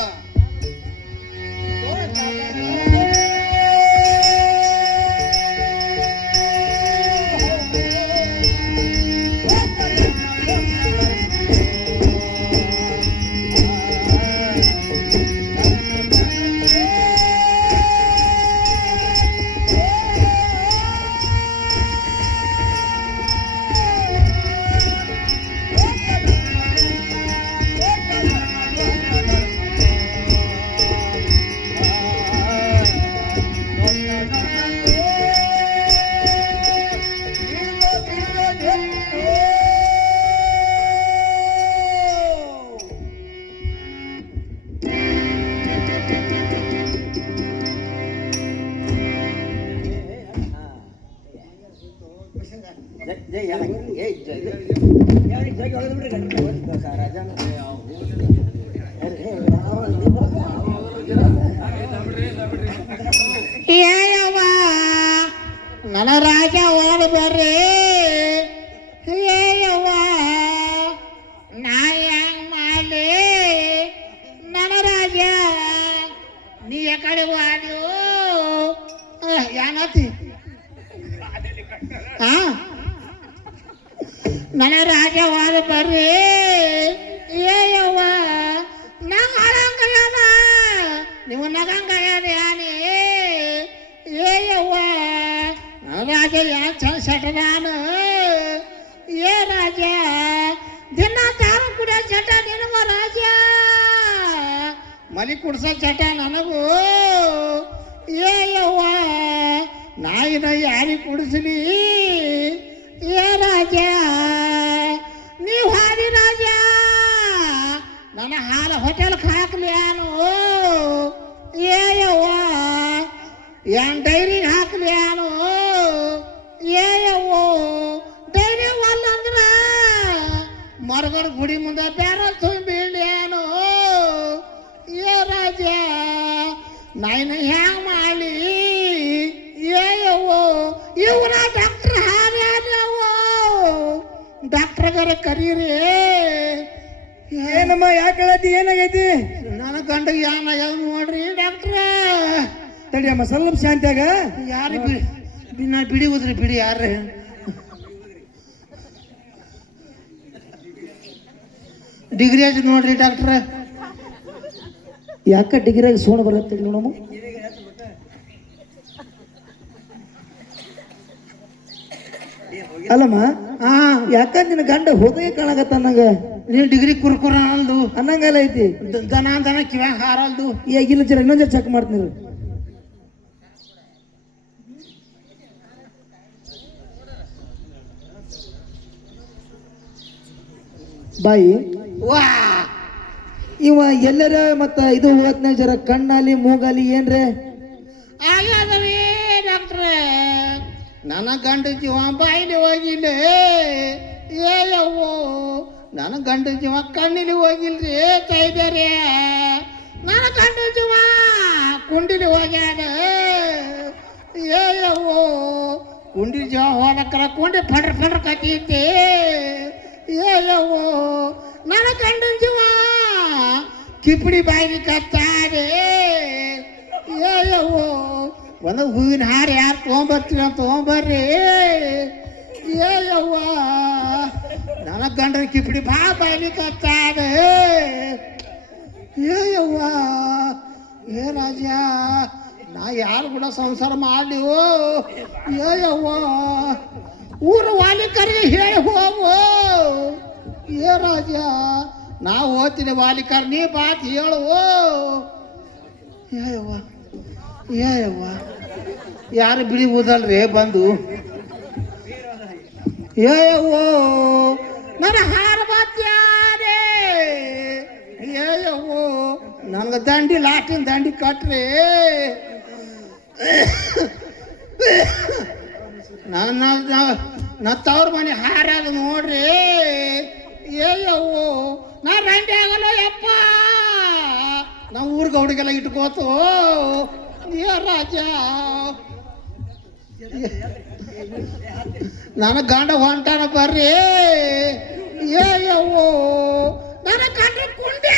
ಏಯವ್ವ ನನ್ನ ರಾಜ ಓಡ್ ಬರ್ರಿ. ಏಯವ್ವ ನಾ ಹೆಂಗ್ ಮಾಡ್ಲಿ? ನನ್ನ ರಾಜ ನೀ ಕಡೆ ವಾಡು ಏನತಿ? ನನ್ನ ರಾಜ ಓಡ್ ಬರ್ರಿ. ಏಯವ್ವ ನಂಗೆ ಅಳಂಗಲ್ಲವ, ನೀವು ನಗಂಗಯ್ಯದ ಯಾನಿ. ಏಯವ್ವ ರಾಜ ಯಾಕೆ ಚಂದ ಸೆಟದಾನು? ಏ ರಾಜ ದಿನ ದಾರು ಕುಡಿಯೋ ಚಟ ನಿನಗೂ ರಾಜ, ಮಲಿ ಕುಡ್ಸೋ ಚಟ ನನಗೂ. ಏಯವ್ವ ನಾಯಿನ ಯಾರಿಗೆ ಕುಡಿಸ್ಲಿ? ಏ ರಾಜ ನೀವು ಹಾಡಿ ರಾಜ, ನನ್ನ ಹಾಲು ಹೋಟೆಲ್ಗೆ ಹಾಕ್ಲಿ ಏನು? ಏಯವ್ವ ಏನ್ ಡೈರಿಗೆ ಹಾಕ್ಲಿ ಏನು? ಏಯವ್ವ ಡೈರಿ ಒಲ್ಲಂದ್ರ ಮರಗಡ ಗುಡಿ ಮುಂದೆ ಬೇರೆ ತುಂಬೀಳಿ ಏನು? ಏ ರಾಜ ನಾಯಿನ ಹ್ಯಾಂಗ ಮಾಡಲಿ? ಏಯವ್ವ ಇವ್ರ ಡಾಕ್ಟ್ರ್ ಹಾರ್ಯಾವ, ಡಾಕ್ಟ್ರಗಾರ ಕರೀರಿ. ಏನಮ್ಮ ಯಾಕೆ ಹೇಳತಿ? ಏನಾಗೈತಿ? ನನ್ನ ಗಂಡ ಏನಾಗ್ಯದ ನೋಡ್ರಿ ಡಾಕ್ಟ್ರ. ತಡಿಯಮ್ಮ ಸ್ವಲ್ಪ ಶಾಂತಿಯಾಗ. ಯಾರು ನಾ ಬಿಡಿ ಉದ್ರಿ ಬಿಡಿ ಯಾರು ಡಿಗ್ರಿ ಆಯ್ತು ನೋಡ್ರಿ ಡಾಕ್ಟ್ರ. ಯಾಕ ಡಿಗ್ರಿಯಾಗ ಸೋಣ ಬರುತ್ತೆ ನೋಡಮ್ಮ. ಅಲ್ಲಮ್ಮ ಯಾಕ ನಿನ್ನ ಗಂಡ ಹೋದೇ ಕಾಣಕತ್ತ ಅನ್ನಂಗ. ನೀವು ಡಿಗ್ರಿ ಕುರ್ಕುರ ಅನ್ನಲ್ದು ಅನ್ನಂಗೆಲ್ಲ ಐತಿ. ದನ ಕಿವ್ಯಾಗ ಹಾರಲ್ದು. ಈಗಿಲ್ಲ ಜರ ಇನ್ನೊಂದ್ ಚೆಕ್ ಮಾಡ್ತೀನಿ. ಬಾಯಿ ವಾ ಇವ ಎಲ್ಲರ ಮತ್ತ ಇದು ಹೋದ್ನ ಜರ ಕಣ್ಣಾಲಿ ಮೂಗಾಲಿ ಏನ್ರೆ ಆಗ್ಯಾದವೇ ಡಾಕ್ಟ್ರೆ. ನನ್ನ ಗಂಡ ಜೀವ ಬಾಯಿಲಿ ಹೋಗಿಲ್ಲ. ಏಯವ್ವೋ ನನ್ನ ಗಂಡ ಜೀವ ಕಣ್ಣಿಲಿ ಹೋಗಿಲ್ರಿ ಕೈದಾರೆ. ನನ್ನ ಗಂಡ ಜೀವ ಕುಂಡಿಲಿ ಹೋಗ್ಯಾದ. ಏಯವ್ವೋ ಕುಂಡಿ ಜೀವ ಹೋಲಕ್ಕರ ಕುಂಡಿ ಫಡ್ರ ಕತ್ತೈತಿ. ಏಯವ್ವೋ ನನ್ನ ಗಂಡನ ಜೀವ ಕಿಪ್ಪಡಿ ಬಾಯಿಗೆ ಕತ್ತಾದೆ. ಏಯವ್ವೋ ಒಂದು ಹೂವಿನ ಹಾರ ಯಾರು ತೊಗೊಂಬರ್ತೀವಿ ತೊಗೊಂಬರ್ರಿ. ಏಯವ್ವ ನನ್ನ ಗಂಡನ ಕಿಪ್ಪಡಿ ಬಾಯಿಗೆ ಕತ್ತಾದೆ. ಏಯವ್ವ ಏ ರಾಜ ನಾ ಯಾರು ಕೂಡ ಸಂಸಾರ ಮಾಡಿವು. ಏಯವ್ವ ಊರ ವಾಲಿಕರಿಗೆ ಹೇಳಿ ಹೋಗು. ಏ ರಾಜ ನಾ ಓದ್ತೀನಿ ವಾಲಿಕರ್ ನೀ ಬಾತ್ ಹೇಳುವು. ಏಯವ್ವ ಏಯವ್ವ ಯಾರು ಬಿಳಿ ಊದಲ್ರಿ ಬಂದು. ಏಯವ್ವೋ ನನ್ನ ಹಾರ ಬಾತ್ಯಾರೆ. ಏಯವ್ವೋ ನನಗೆ ದಂಡಿ ಲಾಟಿನ ದಂಡಿ ಕಟ್ರಿ. ನಾ ತವ್ರ ಮನೆ ಹಾರಾಗ ನೋಡ್ರಿ. ಏಯವ್ವೋ ನಾ ರಂಡಿ ಆಗಲ್ಲ ಯಪ್ಪ. ನಾವು ಊರಿಗೆ ಹುಡುಗೆಲ್ಲ ಇಟ್ಕೋತು. ಏ ರಾಜ ನನ್ನ ಗಂಡ ಹೊಂಟಾನ ಬರ್ರಿ. ಏಯವ್ವೋ ನನ್ನ ಗಂಡ ಕುಂಡೆ.